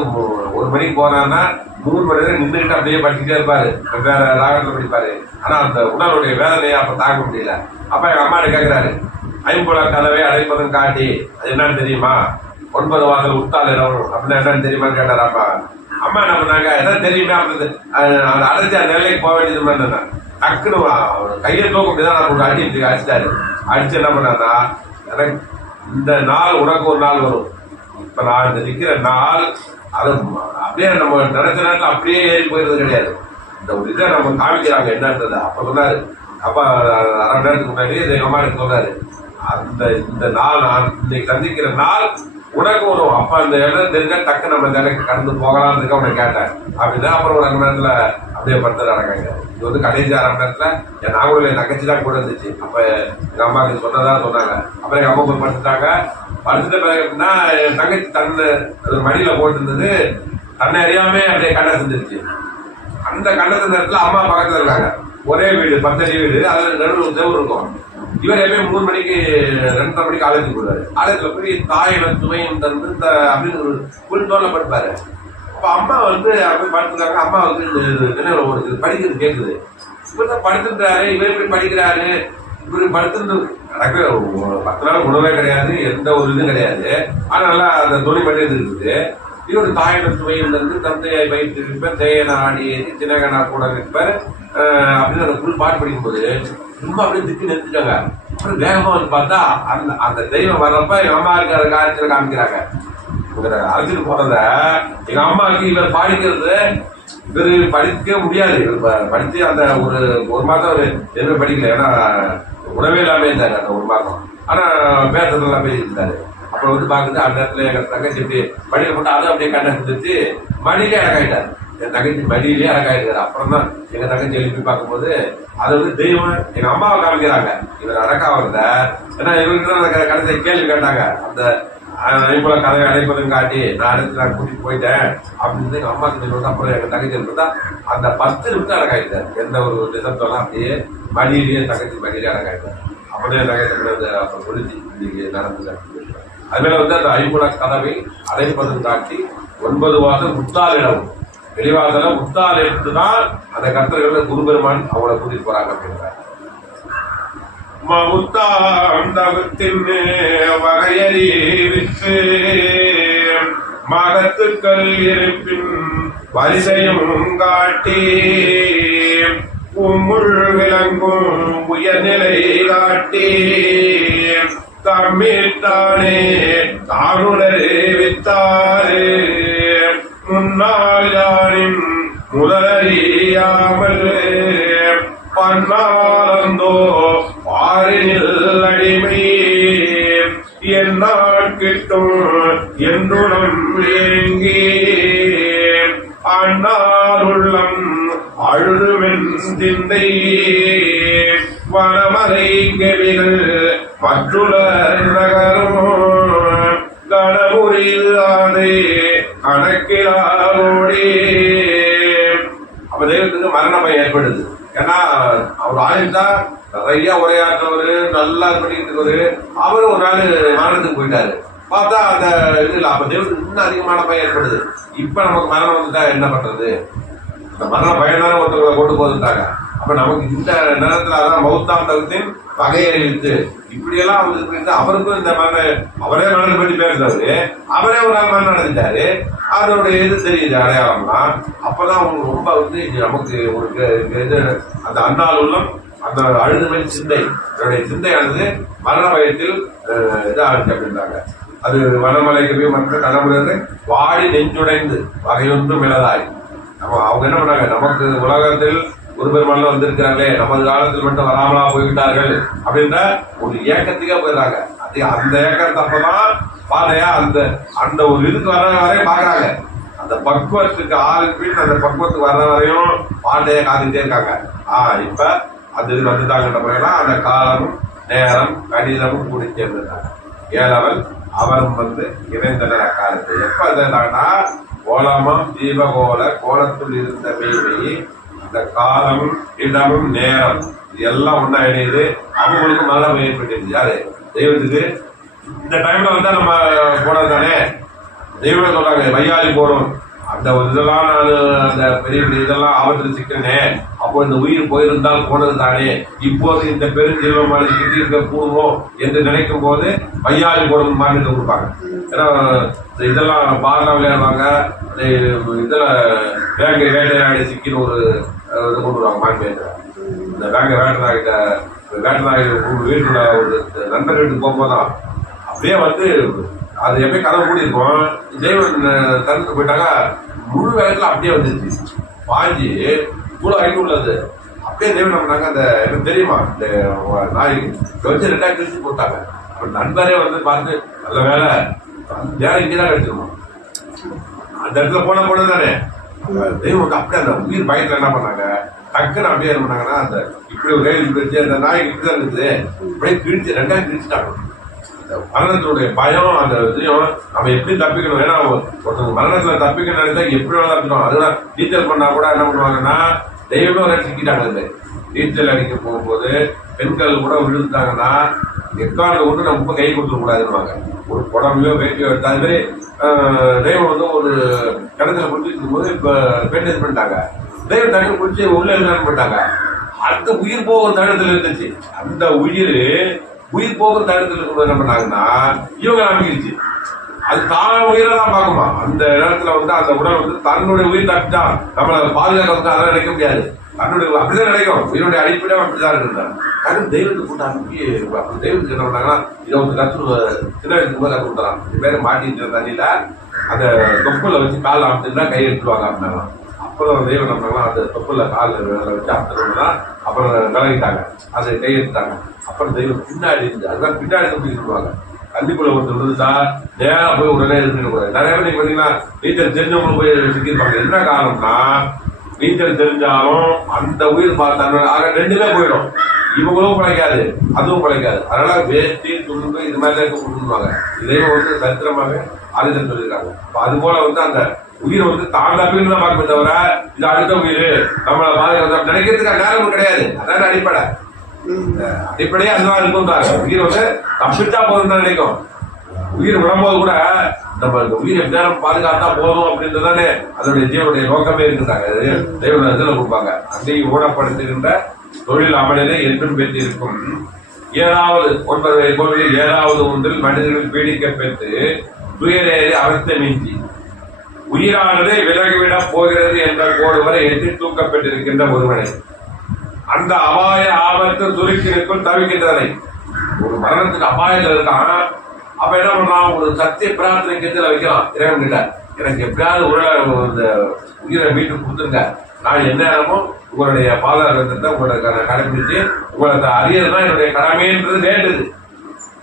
1 மணிக்கு போனான்னா 3 மணி நேரம் நின்றுகிட்டு அப்படியே படிச்சுட்டே இருப்பாரு. வேற ராகத்துல படிப்பாரு. ஆனா அந்த உடலுடைய வேதனையை அப்ப தாங்க முடியல. அப்ப எங்க அம்மா கேட்கிறாரு, ஐம்புலக்காலவை அடைப்பதும் காட்டி அது என்னன்னு தெரியுமா? 9 வாசல் உத்தால் இடம் அப்படின்னா என்னன்னு தெரியுமான்னு கேட்டாரு. அப்பா அம்மா என்ன பண்ணாங்க? எதாவது தெரியுமே அப்படின்னு அந்த அடைஞ்ச நிலைக்கு போக வேண்டியது. டக்குனு கையை தூக்க முடியாதான் அடிச்சிட்டாரு. அடிச்சு என்ன பண்ணா, எனக்கு இந்த நாள் உனக்கு ஒரு நாள் வரும். இப்ப நான் இந்த நிக்கிற நாள் அது அப்படியே நம்ம நினைச்ச நேரத்தில் அப்படியே ஏறி போயிருது கிடையாது. இந்த ஒரு இதை நம்ம காமிக்கிறாங்க என்னன்றது. அப்ப சொன்னாரு அப்பா அரை மணி நேரத்துக்கு முன்னாடி எங்க அம்மா எனக்கு சொன்னாரு, இந்த நாள் நான் இன்னைக்கு சந்திக்கிற நாள் உனக்கு வரும். அப்ப அந்த இடம் தெரிஞ்சா டக்கு நம்ம இந்த இடத்துக்கு கடந்து போகலான்னு இருக்க உனக்கு கேட்டேன் அப்படின்னா. அப்புறம் ஒரு 2 மணி நேரத்துல அப்படியே படுத்து நடக்காங்க. இது கடைசி 1/2 மணி நேரத்துல நாங்களும் என் தங்கச்சி தான் கூட இருந்துச்சு. அப்ப எங்க அம்மா சொன்னதான் சொன்னாங்க. அப்புறம் எங்க அம்மா போய் படுத்துட்டாங்க. படுத்துட்ட பிறகு எப்படின்னா என் தங்கச்சி தன்னை மடியில போட்டு இருந்தது. தன்னை அறியாமே அப்படியே கண்ணை செஞ்சிருச்சு. அந்த கண்ணத்து நேரத்துல அம்மா பக்கத்துல இருக்காங்க. ஒரே வீடு 10 அடி வீடு. அதுல நடுவில் செவ்வறு இருக்கும். இவர் எப்பயும் 3 மணிக்கு 2:30 மணிக்கு ஆலயத்துக்கு போடுவாரு. ஆலயத்துல போய் தாயின சுவையும் தந்து அப்படின்னு ஒரு புல்தோல்ல படுப்பாரு. அப்ப அம்மா அப்படி படுத்துருக்காங்க. அம்மா நினைவுல ஓடுது, படிக்கிறது கேட்குது. இவர்தான் படுத்துட்டாரு, இவர் எப்படி படிக்கிறாரு, இவரு படுத்துட்டு எனக்கு 10 நாள் உணவே கிடையாது, எந்த ஒரு இதுவும் கிடையாது. ஆனா நல்லா அந்த துணி மட்டும் இருக்குது. இவரு தாயின சுவையும் தந்து தந்தையை வைத்து இருப்பார், தேயன ஆடி ஏறி தினகனா கூட இருப்பார் அப்படின்னு அந்த புல் பாட்டு படிக்கும் போது ரொம்ப அப்படியே திட்டு நிறுத்திட்டாங்க. அப்புறம் வேகமா பார்த்தா அந்த தெய்வம் வர்றப்ப எங்க அம்மா இருக்கிற காரியத்துல காமிக்கிறாங்க. அரசியல் போறத எங்க அம்மாவுக்கு இவர் படிக்கிறது இவரு படிக்க முடியாது. இவர் படிச்சு அந்த ஒரு மாதம் ஒரு எதுவுமே படிக்கல. ஏன்னா உணவே இல்லாம இருந்தாங்க அந்த 1 மாதம். ஆனா பேசுறதெல்லாம் பேசிட்டு இருந்தாரு. அப்புறம் பாக்குது அந்த இடத்துல எங்க தங்கச்சி இப்படி மடியில போட்டு அதை அப்படியே கண்ணை செஞ்சிச்சு. மடியிலே அடக்காயிட்டாரு. என் தங்கச்சி மடியிலேயே அடக்காயிட்டாரு. அப்புறம் தான் எங்க தங்கச்சி எழுப்பி பார்க்கும்போது அது தெய்வம் எங்க அம்மாவை காமிக்கிறாங்க. இவர் அடக்கா வந்த ஏன்னா இவர்கிட்ட கடைசி கேள்வி கேட்டாங்க. அந்த ஐம்புல கதவை அடைப்பதும் காட்டி நான் கூட்டிட்டு போயிட்டேன் அப்படின்னு எங்க அம்மா கிட்ட. அப்புறம் எங்க தங்கச்சி இருந்தா அந்த 10 நிமிஷம் அடக்காயிட்டாரு. எந்த ஒரு டிசப்டெல்லாம் அப்படியே மடியிலேயே தங்கச்சி மடியிலேயே அடக்காயிட்டாரு. அப்படியே தங்கச்சி அப்ப சொல்லிச்சு இன்னைக்கு நடந்தது. அதுமாதிரி அந்த ஐம்புல கதவை அடைப்பதும் காட்டி 9 வாசல் முத்தால் இடம். வெளிவாசல முத்தால் எடுத்துதான் அந்த கர்த்தர்கள் குருபெருமான் அவங்கள கூட்டிட்டு போறாங்க அப்படின்றாங்க. மகுத்தாண்டவத்தின் வகையறிவித்து மகத்துக்கள் இருப்பின் வரிசையும் காட்டி உம்முள் விளங்கும் உயர்நிலை காட்டி தம்மித்தானே தானுணர்வித்தாரே முன்னாள் யாரின் முதலறியாமல் பன்னாலந்தோ பாரினில் அடிமை என்னால் கிட்டும் என்றுடம் ஏங்கி அண்ணால் உள்ளம் அழுதுவென் சிந்தை வனமலை கெளிகள் மற்றுள்ள நகரும் கனமுறியாதே கணக்கிலாரோடே. அப்ப தெய்வத்துக்கு மரண பயம் ஏற்படுது. ஏன்னா அவர் ஆயுதா நிறைய உரையாற்றவரு, நல்லா பண்ணிக்கிட்டு அவரு ஒரு நாள் மரணத்துக்கு போயிட்டாரு. பார்த்தா அந்த இதுல அப்ப தெய்வத்துக்கு இன்னும் அதிகமான பயம் ஏற்படுது. இப்ப நமக்கு மரணம் வந்துட்டா என்ன பண்றது? இந்த மரண பயம் தானே ஒருத்தவங்களை கொண்டு போதுட்டாங்க. அப்ப நமக்கு இந்த நேரத்துல அதான் மௌத்தாம் தகுத்தின் வகையறிவித்து இப்படியெல்லாம் வந்து அவருக்கும் இந்த மரண அவரே மரணம் பற்றி பேசுறாரு. அவரே ஒரு நாள் மரணம் அடைஞ்சிட்டாரு. அதனுடைய இது தெரியுது அடையாளம்னா. அப்பதான் அவங்க ரொம்ப வந்து நமக்கு ஒரு இது அந்த அண்ணால் உள்ளம் அந்த அழுதுமை சிந்தை என்னுடைய சிந்தையானது மரண பயத்தில் இதாச்சு அப்படின்றாங்க. அது வனமலைக்கு போய் மற்ற கடவுளர் வாடி நெஞ்சுடைந்து வகையொன்றும் இழதாய். அவங்க என்ன பண்ணாங்க, நமக்கு உலகத்தில் ஒரு பெருமாள் வந்திருக்கிறாங்களே, நமது காலத்தில் மட்டும் வராமலா போய்விட்டார்கள் அப்படின்ற ஒரு ஏக்கத்துக்கே போயிடுறாங்க. அது அந்த ஏக்கத்தை அப்பதான் பாதையா அந்த அந்த ஒரு இதுக்கு வர்ற வரையும் பாக்குறாங்க. அந்த பக்குவத்துக்கு ஆளுக்கு அந்த பக்குவத்துக்கு வர்ற வரையும் பாட்டையே காத்துக்கிட்டே இருக்காங்க. இப்ப அந்த இது வந்துட்டாங்கன்ற முறையெல்லாம் அந்த காலம் நேரம் கடிதமும் கூடி சேர்ந்துட்டாங்க. ஏழவன் அவரும் வந்து இணைந்தனர் அக்காலத்து. எப்ப இருந்தாங்கன்னா கோலமம் தீபகோல கோலத்துள் இருந்த வேலை அந்த காலம் இடமும் நேரம் இது எல்லாம் ஒன்னா இணையுது. அவங்களுக்கு மழை ஏற்பட்டு யாரு தெய்வத்துக்கு இந்த டைம்ல வந்தா நம்ம போனது தானே. தெய்வம் சொல்றாங்க வையாளி போறோம் அந்த இதெல்லாம் நான் அந்த பெரிய பெரிய இதெல்லாம் ஆபத்துல சிக்கிறனே, அப்போ இந்த உயிர் போயிருந்தால் போனது தானே, இப்போது இந்த பெருஞ்செல்வமான கிட்டி இருக்க கூடுவோம் என்று நினைக்கும் போது வையாளி போடும் மாதிரி கொடுப்பாங்க. ஏன்னா இதெல்லாம் பாரா விளையாடுவாங்க. இதுல வேங்க வேட்டையாடி சிக்கின்னு ஒரு இது கொண்டு வருவாங்க. மாண்பேற்ற இந்த வேங்க வேட்டநாயகிட்ட வேட்டநாயகி வீட்டுல ஒரு நண்பர் வீட்டுக்கு போகும்போதான் அப்படியே வந்து அது எப்பயும் கதை கூடி இருக்கும். தெய்வம் தந்துட்டு போயிட்டாங்க. முழு வேகத்துல அப்படியே வந்துருச்சு பாஞ்சி கூட ஆகிட்டு உள்ளது. அப்படியே தெய்வம் என்ன பண்ணாங்க, அந்த எனக்கு தெரியுமா இந்த நாய்க்கு வச்சு ரெண்டா கிழிச்சு போட்டாங்க. அப்ப நண்பரே வந்து பார்த்து நல்ல வேலை வேலை இங்கேதான் கிடைச்சிருக்கோம். அந்த இடத்துல போன தானே தெய்வம் வந்து அப்படியே அந்த உயிர் பயத்துல என்ன பண்ணாங்க, டக்குன்னு அப்படியே என்ன பண்ணாங்கன்னா அந்த இப்படி ஒரு ரயில் கிழிச்சு அந்த நாய்க்கு இப்படிதான் இருக்குது அப்படியே கிழிச்சு ரெண்டா கிழிச்சுட்டாங்க. மரணத்தினுடைய பயம் அந்த இதையும் நம்ம எப்படி தப்பிக்கணும். ஏன்னா ஒருத்தவங்க மரணத்துல தப்பிக்கணும்னு நினைச்சா எப்படி வேணா தப்பிக்கணும். அதெல்லாம் நீச்சல் பண்ணா கூட என்ன பண்ணுவாங்கன்னா தெய்வமே வரை சிக்கிட்டாங்க. நீச்சல் அடிக்க போகும்போது பெண்கள் கூட விழுந்துட்டாங்கன்னா எக்காரணத்தை கொண்டு நம்ம கை கொடுத்துட கூடாதுன்னு ஒரு குடம்பையோ வேட்டியோ எடுத்து. அது மாதிரி தெய்வம் வந்து ஒரு கிணத்துல குடிச்சிருக்கும் போது இப்ப பெண் இது பண்ணிட்டாங்க. தெய்வம் தண்ணி குடிச்சு உள்ள என்ன பண்ணிட்டாங்க, அடுத்த உயிர் போகும் தடத்துல இருந்துச்சு. அந்த உயிர் போகிற தடத்துல இருக்கும்போது என்ன பண்ணாங்கன்னா இவங்க நம்பிக்கிச்சு. அது தான் உயிரெல்லாம் பார்க்குமா. அந்த இடத்துல வந்து அந்த உடல் வந்து தன்னுடைய உயிர் தப்பிட்டான் நம்மளை பாதுகாக்க அதெல்லாம் நினைக்க முடியாது. தன்னுடைய அப்படிதான் நினைக்கும். உயிரோடைய அடிப்படையாக அப்படிதான் இருந்தாங்க. அது தெய்வத்துக்கு கூட்டாங்க. தெய்வத்துக்கு என்ன பண்ணாங்கன்னா இதை வந்து சின்ன வயசுக்கு போது கற்று கொடுத்தாங்க. இது பேர் மாட்டிட்டு தண்ணியில அந்த தொப்புல வச்சு காலில் அமைச்சுன்னா கை எடுத்துருவாங்க அப்படின்னாங்க. அப்புறம் தெய்வம் நம்மளாம் அந்த தொப்புல காலில் வச்சு அப்புறம் அப்புறம் விலகிட்டாங்க, அதை கை எடுத்துட்டாங்க. அப்புறம் தெய்வம் பின்னாடி இருந்து அதுதான் பின்னாடி எப்படி சொல்லுவாங்க. கண்டிப்புல ஒருத்தர் விழுந்துட்டா நேரம் போய் உடனே இருந்துட்டு போறாரு. நிறைய பேர் நீங்க பாத்தீங்கன்னா நீச்சல் தெரிஞ்சவங்களும் போய் சிக்கிருப்பாங்க. என்ன காரணம்னா நீச்சல் தெரிஞ்சாலும் அந்த உயிர் பார்த்தாங்க ஆக ரெண்டுமே போயிடும். இவங்களும் பிழைக்காது அதுவும் பிழைக்காது. அதனால வேஷ்டி துண்டு இது மாதிரி இருக்க கொடுத்துருவாங்க. இதையும் வந்து சரித்திரமாக ஆதித்தம் சொல்லியிருக்காங்க. அது போல வந்து அந்த உயிரை வந்து தான் தப்பின்னு தான் பார்க்கவே தவிர இது அடுத்த உயிர் நம்மளை பாதுகாப்பு நினைக்கிறதுக்கு நேரம் கிடையாது. அதான் அடிப்படை. அடிப்படையே அதுதான் இருக்கும்ன்றாங்க. உயிர் வந்து தப்பிச்சா போதும் தான் நினைக்கும். உயிர் விடும்போது கூட நம்ம இந்த உயிரை நேரம் பாதுகாத்தா போதும் அப்படின்றதானே அதனுடைய ஜீவனுடைய நோக்கமே இருக்குறாங்க. தெய்வ கொடுப்பாங்க. அங்கேயும் ஊனப்படுத்துகின்ற தொழில் அமலிலே என்றும் பெற்றிருக்கும். 7வது 9 கோவிலில் 7வது ஒன்றில் மனிதர்கள் பீடிக்கப்பட்டு துயரேறி அவர்த்தமின்றி உயிரானது விலகிவிடப் போகிறது என்ற கோடு வரை எட்டி தூக்கப்பட்டிருக்கின்ற ஒருவனை அந்த அபாய ஆபத்து துருக்கிற்குள் தவிக்கின்றதை. ஒரு மரணத்துக்கு அபாயத்தில் இருக்கான். அப்ப என்ன பண்றான்? ஒரு சத்திய பிரார்த்தனை கெத்துல வைக்கலாம். இறைவன் கிட்ட எனக்கு எப்படியாவது உயிரை மீட்டு கொடுத்துருங்க, நான் என்ன நேரமும் உங்களுடைய பாதாரத்தை உங்களை கடைபிடிச்சு உங்களை அறியறதுதான் என்னுடைய கடமைன்றது வேண்டுது.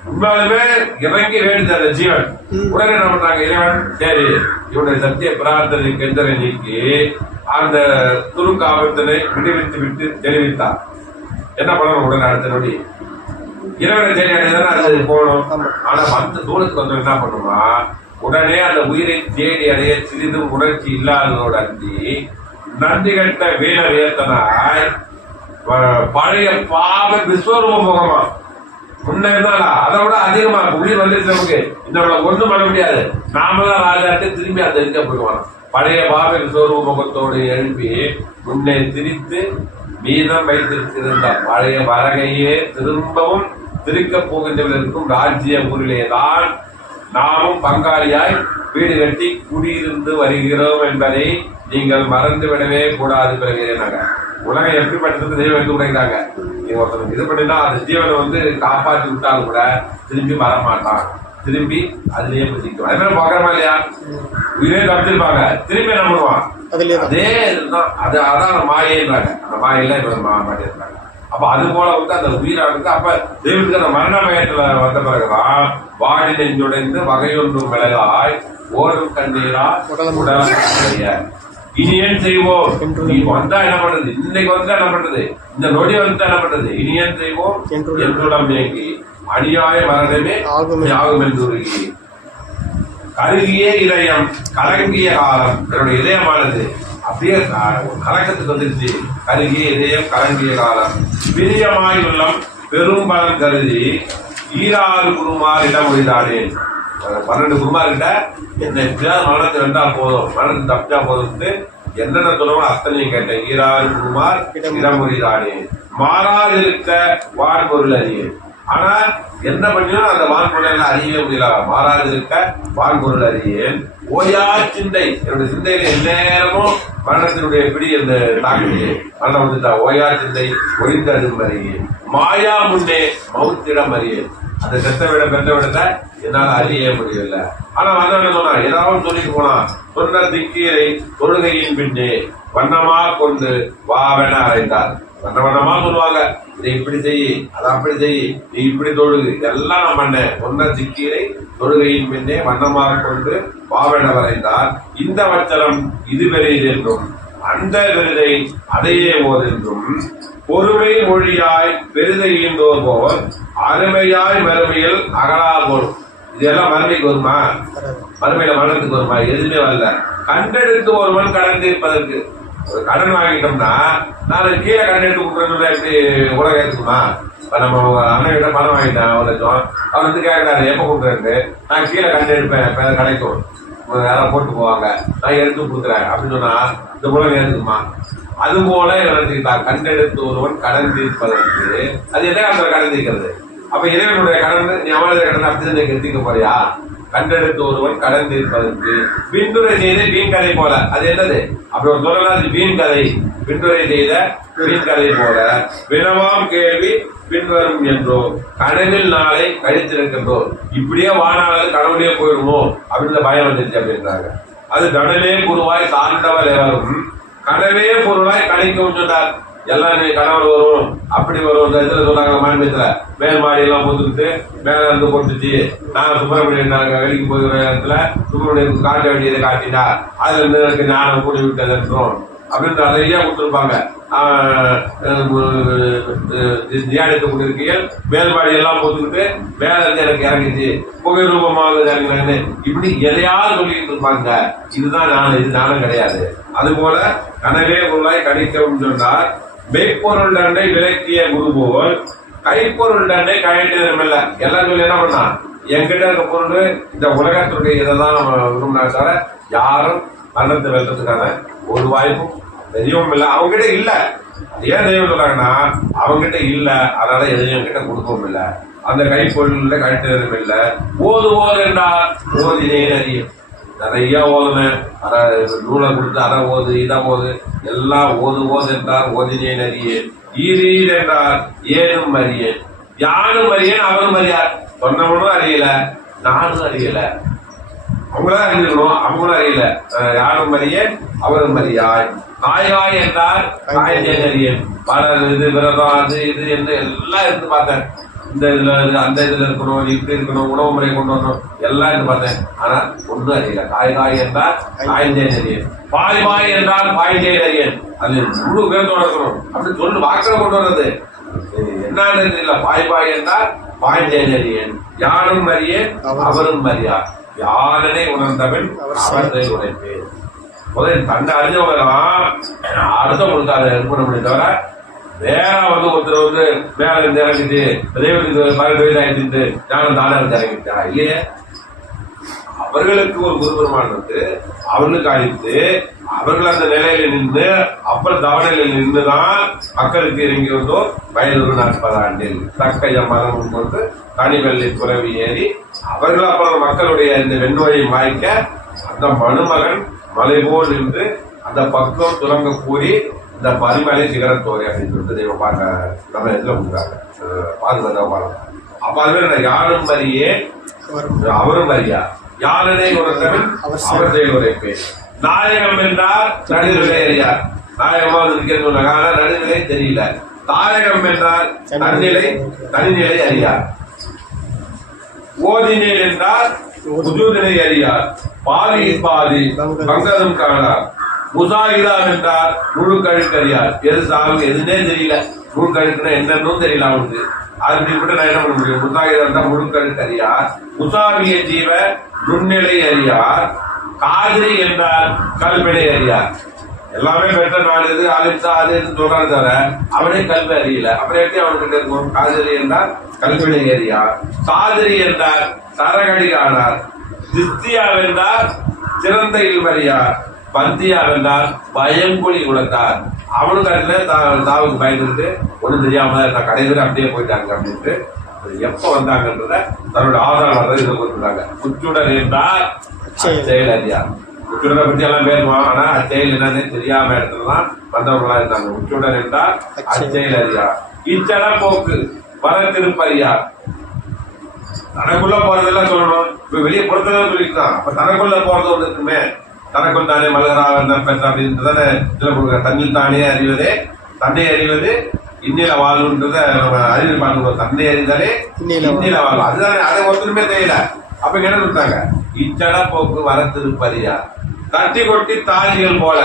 உண்மையாலுமே இறங்கி வேண்டுது அந்த ஜீவன். உடனே என்ன பண்றாங்க? இறைவன் சரி இவனுடைய சத்திய பிரார்த்தனை கெஞ்சலை நீக்கி அந்த துருக்கு ஆபத்தினை விடுவித்து விட்டு தெரிவித்தார். என்ன பண்ணணும்? உடனே அடுத்த நொடி இறைவனை தேடி அடையதானே அது போகணும். ஆனா தூரத்துக்கு வந்து என்ன பண்ணுமா? உடனே அந்த உயிரை தேடி அடைய சிறிதும் உணர்ச்சி இல்லாததோடு அன்றி நன்றி கட்ட வீர வேத்தனாய் பழைய பாவ விஸ்வரூப முகமா முன்ன இருந்தாலா அதை விட அதிகமா உயிர் வந்துருச்சு. நமக்கு இந்த ஒண்ணும் பண்ண முடியாது. நாம தான் ராஜாட்டு திரும்பி அந்த இருக்க போயிடுவான். பழைய பாவ விஸ்வரூப முகத்தோடு எழுப்பி முன்னே திரித்து மீதம் வைத்திருக்கின்ற பழைய வரகையே திரும்பவும் திருக்கப் போகின்றவர்களுக்கும் ராஜ்ய ஊரிலேதான் நாமும் பங்காளியாய் வீடு கட்டி குடியிருந்து வருகிறோம் என்பதை நீங்கள் மறந்துவிடவே கூடாது. பிறகு உலகம் எப்படிப்பட்டது தெய்வம் எடுத்து உடைக்கிறாங்க. நீங்க ஒருத்தருக்கு இது பண்ணினா அந்த ஜீவனை காப்பாற்றி விட்டாலும் கூட திரும்பி வரமாட்டான். திரும்பி அதுலயே பிடிச்சிக்குவான். அதனால பாக்குறமா இல்லையா? உயிரே தப்பிச்சிருப்பாங்க, திரும்பி என்ன பண்ணுவான்? அதே இதுதான். அதான் மாயேன்றாங்க. அந்த மாயில மாட்டிருக்காங்க. அப்ப அது போல அந்த உயிரானது அப்ப தெய்வத்துக்கு அந்த மரண பயத்துல வந்த பிறகுதான் வாடி நெஞ்சுடைந்து வகையொன்றும் விலகாய் ஓடும் கண்ணீரா உடலைய இனி ஏன் செய்வோம்? நீ வந்தா என்ன பண்றது? இன்னைக்கு வந்துட்டா என்ன பண்றது? இந்த நொடி வந்துட்டா என்ன பண்றது? இனி ஏன் செய்வோம் என்றுடம் ஏங்கி அநியாய மரணமே யாகும் என்று கருகிய இதயம் கலங்கிய காலம். என்னுடைய இதயமானது அப்படியே கலக்கத்துக்கு வந்துருச்சு. கருகிய இதயம் கலங்கிய காலம் பிரியமாய் உள்ளம் பெரும் பலன் கருதி 6 குருமார் இடம் முடிதானேன். 12 குருமார் கிட்ட என்ன எப்படியாவது மரணத்தை வென்றால் போதும், மரணத்தை தப்பிச்சா போதும்ட்டு என்னென்ன சொல்லணும் அத்தனையும் கேட்டேன். 6 குருமார் இடம் முடிதானேன் மாறாதிருக்க வான்பொருள் அறியேன். ஆனா என்ன பண்ணியும் அந்த வான்பொருள் அறியவே முடியல. மாறாது இருக்க வான்பொருள் அறியேன் ஓயா சிந்தை. என்னுடைய சிந்தையில எந்நேரமும் மரணத்தினுடைய பிடி இந்த தாக்கி மரணம் வந்துட்டா ஓயா சிந்தை ஒழித்தடும் அறியேன் மாயா முன்னே மவுத்திடம் அறியேன். அந்த செத்த விட பெற்ற விடத்த என்னால அறிய முடியல. ஆனா வந்தவன் சொன்னா ஏதாவது சொல்லிட்டு போனா சொன்ன திக்கீரை தொழுகையின் பின்னே வண்ணமா கொண்டு வாவென அறைந்தார். வண்ணமா சொல்லுவாங்க, இதை இப்படி செய்யி அதை அப்படி செய்யி நீ இப்படி தொழுகு இதெல்லாம் நான் பண்ணேன். சொன்ன திக்கீரை தொழுகையின் பின்னே வண்ணமாக கொண்டு வாவென வரைந்தார். இந்த வச்சனம் இது பெரியது என்றும் அந்த விருதை அதையே போதென்றும் பொறுமை மொழியாய் பெருதையின்றோர் போல் அருமையாய் மறுமையில் அகலா போல். இதெல்லாம் மறுமைக்கு வருமா? மறுமையில மரணத்துக்கு வருமா? எதுவுமே வரல. கண்டெடுத்து ஒருவன் கடன் தீர்ப்பதற்கு ஒரு கடன் வாங்கிட்டோம்னா நான் கீழே கடன் எடுத்து கொடுக்குறது எப்படி உலகம் எடுத்துக்குமா? நம்ம அண்ணன் கிட்ட பணம் வாங்கிட்டேன் 1 லட்சம். அவர் கேட்கறாரு எப்ப கொடுக்குறேன். நான் கீழே கடன் எடுப்பேன் கிடைக்கும் யாராவது போட்டு போவாங்க, நான் எடுத்து கொடுக்குறேன் அப்படின்னு சொன்னா இந்த உலகம் எடுத்துக்குமா? அது போல நினைச்சுக்கிட்டான். கண்டெடுத்து ஒருவன் கடன் தீர்ப்பதற்கு அது என்ன காலத்துல கடன் தீர்க்கிறது? அப்ப இறைவனுடைய கடன் நீ அவனது கடன் அப்படிதான் நீங்க தீர்க்க போறியா? கண்டெடுத்து ஒருவன் கடன் தீர்ப்பதற்கு பின்துரை செய்த வீண் கதை போல. அது என்னது? அப்படி ஒரு சொல்லலாம், அது வீண் கதை. பின்துரை செய்த வீண் கதை போல வினவாம் கேள்வி பின்வரும் என்றோ கனவில் நாளை கழித்திருக்கின்றோ. இப்படியே வானாளர் கடவுளே போயிடுமோ அப்படின்ற பயம் வந்துருச்சு அப்படின்றாங்க. அது கடலே குருவாய் சார்ந்தவர் எவரும் கனவே பொருளாய் கணிக்கவும் சொன்னார். எல்லாம் கணவர் வரும் அப்படி வரும். இந்த இடத்துல சொன்னாங்க மாநிலத்துல மேல் மாடி எல்லாம் போட்டுக்கிட்டு மேல இருந்து போட்டுச்சு. நான் சுப்பிரமணியன் நாங்க வெளிக்கு போகிற இடத்துல சுப்பிரமணியனுக்கு காட்ட வேண்டியதை காட்டினா அதுல இருந்து எனக்கு ஞானம் கூடி விட்டது என்றும் அப்படின்னு நிறைய கொடுத்துருப்பாங்க. தியானித்துக் கொண்டிருக்கையில் மேல்பாடி எல்லாம் போட்டுக்கிட்டு மேல இருந்து எனக்கு இறங்கிச்சு புகை ரூபமாக இறங்கினாங்க. இப்படி எதையாவது சொல்லிட்டு இருப்பாங்க. இதுதான் ஞானம், இது ஞானம் கிடையாது. அது போல கனவே பொருளாய் கணிக்கவும் சொன்னார். மெய்ப்பொருள் தண்டை விளக்கிய குரு போல் கைப்பொருள் தண்டை கழிட்டதும் இல்ல. எல்லாம் சொல்லி என்ன பண்ணா என்கிட்ட இருக்க பொருள் இந்த உலகத்தினுடைய இதை தான் விரும்பினா தவிர யாரும் மரணத்தை வெல்றதுக்கான ஒரு வாய்ப்பும் தெய்வம் இல்லை, அவங்ககிட்ட இல்ல. ஏன் தெய்வம் சொல்றாங்கன்னா அவங்ககிட்ட இல்ல, அதனால எதையும் என்கிட்ட கொடுக்கவும் இல்லை. அந்த கைப்பொருள் கழித்ததும் இல்லை. ஓதுவோர் என்றால் ஓதினேன் அறியும். நிறைய ஓதுனேன், அதை நூலை கொடுத்து அதை ஓது இதை ஓது எல்லாம் ஓதுவோது என்றால் ஓதினேன் அறியேன். ஈரீர் என்றால் ஏனும் அறியேன். யானும் அறியேன் அவரும் அறியார். சொன்னவனும் அறியல, நானும் அறியல. அவங்களாம் அறிஞ்சிருக்கணும், அவங்களும் அறியல. யாரும் அறியேன் அவரும் அறியாய். காய்காய் என்றால் காய்ந்தேன் அறியேன். பல இது விரதம் அது இது என்று எல்லாம் இருந்து பார்த்தேன். இந்த இதுல அந்த இதுல இருக்கணும், இப்படி இருக்கணும், உணவு முறை கொண்டு வரணும் எல்லாம் இருந்து பார்த்தேன். ஆனா ஒன்றும் அறியல. காய்காய் என்றால் காய்ந்தேன் அறியேன். பாய்வாய் என்றால் பாய்ந்தேன் அறியேன். அது முழு பேர்த்தோட இருக்கணும். அப்படி சொல்லு வாக்கில கொண்டு வர்றது என்னன்னு தெரியல. பாய்பாய் என்றால் பாய்ந்தேன் அறியேன். யானும் அறியேன் அவரும் அறியார். யாரனை உணர்ந்தவன் அவர்களை உழைப்பேன். முதல் தன்னை அறிஞ்சவங்கலாம் அடுத்தவங்களுக்கு அதை இது பண்ண முடியும் தவிர வேற ஒருத்தர் மேல இருந்து இறங்கிட்டு தெய்வத்துக்கு 12 வயது ஆயிட்டு ஞானம் தானே இருந்து இறங்கிட்டா இல்லையே. அவர்களுக்கு ஒரு குருபெருமான் வந்து அவர்களுக்கு அழித்து அவர்கள் அந்த நிலையில நின்று அப்புறம் தவணையில் நின்றுதான் மக்களுக்கு இறங்கி வந்தோம். வயது 40 ஆண்டில் தக்கைய மரம் கொண்டு தனிவெள்ளி துறவி ஏறி அவர்கள் அப்புறம் மக்களுடைய இந்த வெண்ணுவையை மாய்க்க அந்த மனுமகன் மலை போல் நின்று அந்த பக்கம் துறங்க கூறி இந்த பரிமலை சிகரத்தோரை அப்படின்னு சொல்லிட்டு தெய்வம் பார்க்க நம்ம இதுல கொடுக்குறாங்க பாதுகாத்த பாடம். அப்ப அதுவே யாரும் அறியே அவரும் அறியா. யாரனை உணர்ந்தவன் அவர் செயல் உரைப்பேன். நாயகம் என்றால் நடுநிலை அறியார். நாயகமா இருக்கிறது சொன்னாங்க, ஆனா நடுநிலை தெரியல. தாயகம் என்றால் நடுநிலை தனிநிலை அறியார். ஓதினேன் என்றால் புதுநிலை அறியார். பாதி பாதி பங்கதம் காணார். முசாகிதான் என்றால் முழு கழுக்கறியார். எது சாகும் எதுனே தெரியல. முழு கழுக்குன்னா என்னன்னு தெரியல அவனுக்கு. அது நான் என்ன பண்ண முடியும்? முசாகிதான் தான் முழு கழுக்கறியார். முசாவிய ஜீவ நுண்ணிலை அறியார். காதிரி என்றால் கல்வினை அறியார். எல்லாமே பெற்ற நாலு இது அலிப்சா அது இது சொல்றாரு தவிர அவனே கல்வி அறியல. அப்புறம் எப்படி அவனுக்கு இருக்கும்? காதிரி என்றால் கல்வினை அறியார். சாதிரி என்றால் சரகடி காணார். திஸ்தியா வென்றால் சிறந்த இல்வறியார். பந்தியா வென்றால் பயங்கொழி உலத்தார். அவனுக்கு அதுல தாவுக்கு பயந்துட்டு ஒன்றும் தெரியாம நான் கடைசியில் அப்படியே போயிட்டாங்க அப்படின்ட்டு எப்ப வந்தாங்கன்றத தன்னோட ஆதாரம் இதை கொடுத்துட்டாங்க. குச்சுடர் என்றால் செயல் அறியார். உச்சுடரை பத்தி எல்லாம் பேசுவான், ஆனா அச்செயல் என்னன்னு தெரியாம இடத்துலதான் வந்தவர்களா இருந்தாங்க. உச்சுடர் என்றால் அச்செயல் அறியார். இச்சட போக்கு வர திருப்பறியார். தனக்குள்ள போறதெல்லாம் சொல்லணும். இப்ப வெளியே பொறுத்ததான் சொல்லிட்டுதான். அப்ப தனக்குள்ள போறது ஒன்று இருக்குமே. தனக்குள் தானே மலராக பெற்ற அப்படின்றதானே இதுல கொடுக்குற. தண்ணில் தானே அறிவதே தன்னை அறிவது இன்னில வாழ்வுன்றத நம்ம அறிவு பார்க்கணும். தன்னை அறிந்தாலே இன்னில வாழ்வு. அதுதானே, அதை ஒருத்தருமே தெரியல. அப்ப என்ன சொல்றாங்க? இச்சட போக்கு வர திருப்பறியார். தட்டி கொட்டி தாஜிகள் போல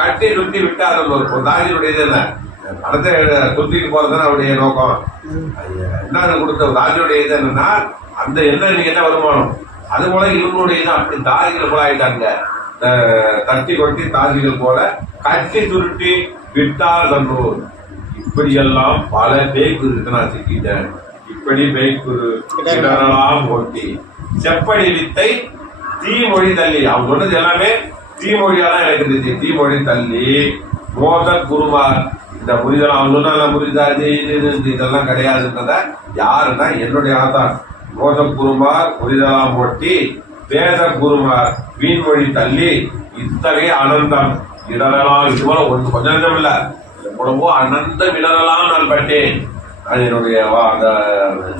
கட்டி சுட்டி விட்டு அதில் ஒரு தாஜியுடைய இது என்ன பணத்தை சுத்திட்டு போறதுன்னு அவருடைய நோக்கம். என்ன கொடுத்த தாஜியுடைய இது என்னன்னா அந்த என்ன நீங்க என்ன வருமானம் அது போல இவங்களுடைய இது அப்படி தாஜிகள் போல ஆயிட்டாங்க. தட்டி கொட்டி தாஜிகள் போல கட்டி சுருட்டி விட்டார் தன்னூர். இப்படியெல்லாம் பல பேய்க்குருக்கு நான் சிக்கிட்டேன். இப்படி பேய்க்குரு இடரெல்லாம் ஓட்டி செப்படி வித்தை தீமொழி தள்ளி. அவங்க சொன்னது எல்லாமே தீமொழியாதான் எனக்கு இருந்துச்சு. தீமொழி தள்ளி மோத குருமார். இந்த முறிதல் அவங்க சொன்ன முறிதாது இதெல்லாம் கிடையாதுன்றத யாருன்னா என்னுடைய ஆதான் மோத குருமார் முறிதலாம் ஓட்டி வேத குருமார் வீண்மொழி தள்ளி இத்தகைய அனந்தம் இடரெல்லாம் இது போல ஒன்று கொஞ்சம் நஞ்சம் இல்ல எவ்வளவோ அனந்தம் இடரெல்லாம் நான் பட்டேன். நான் என்னுடைய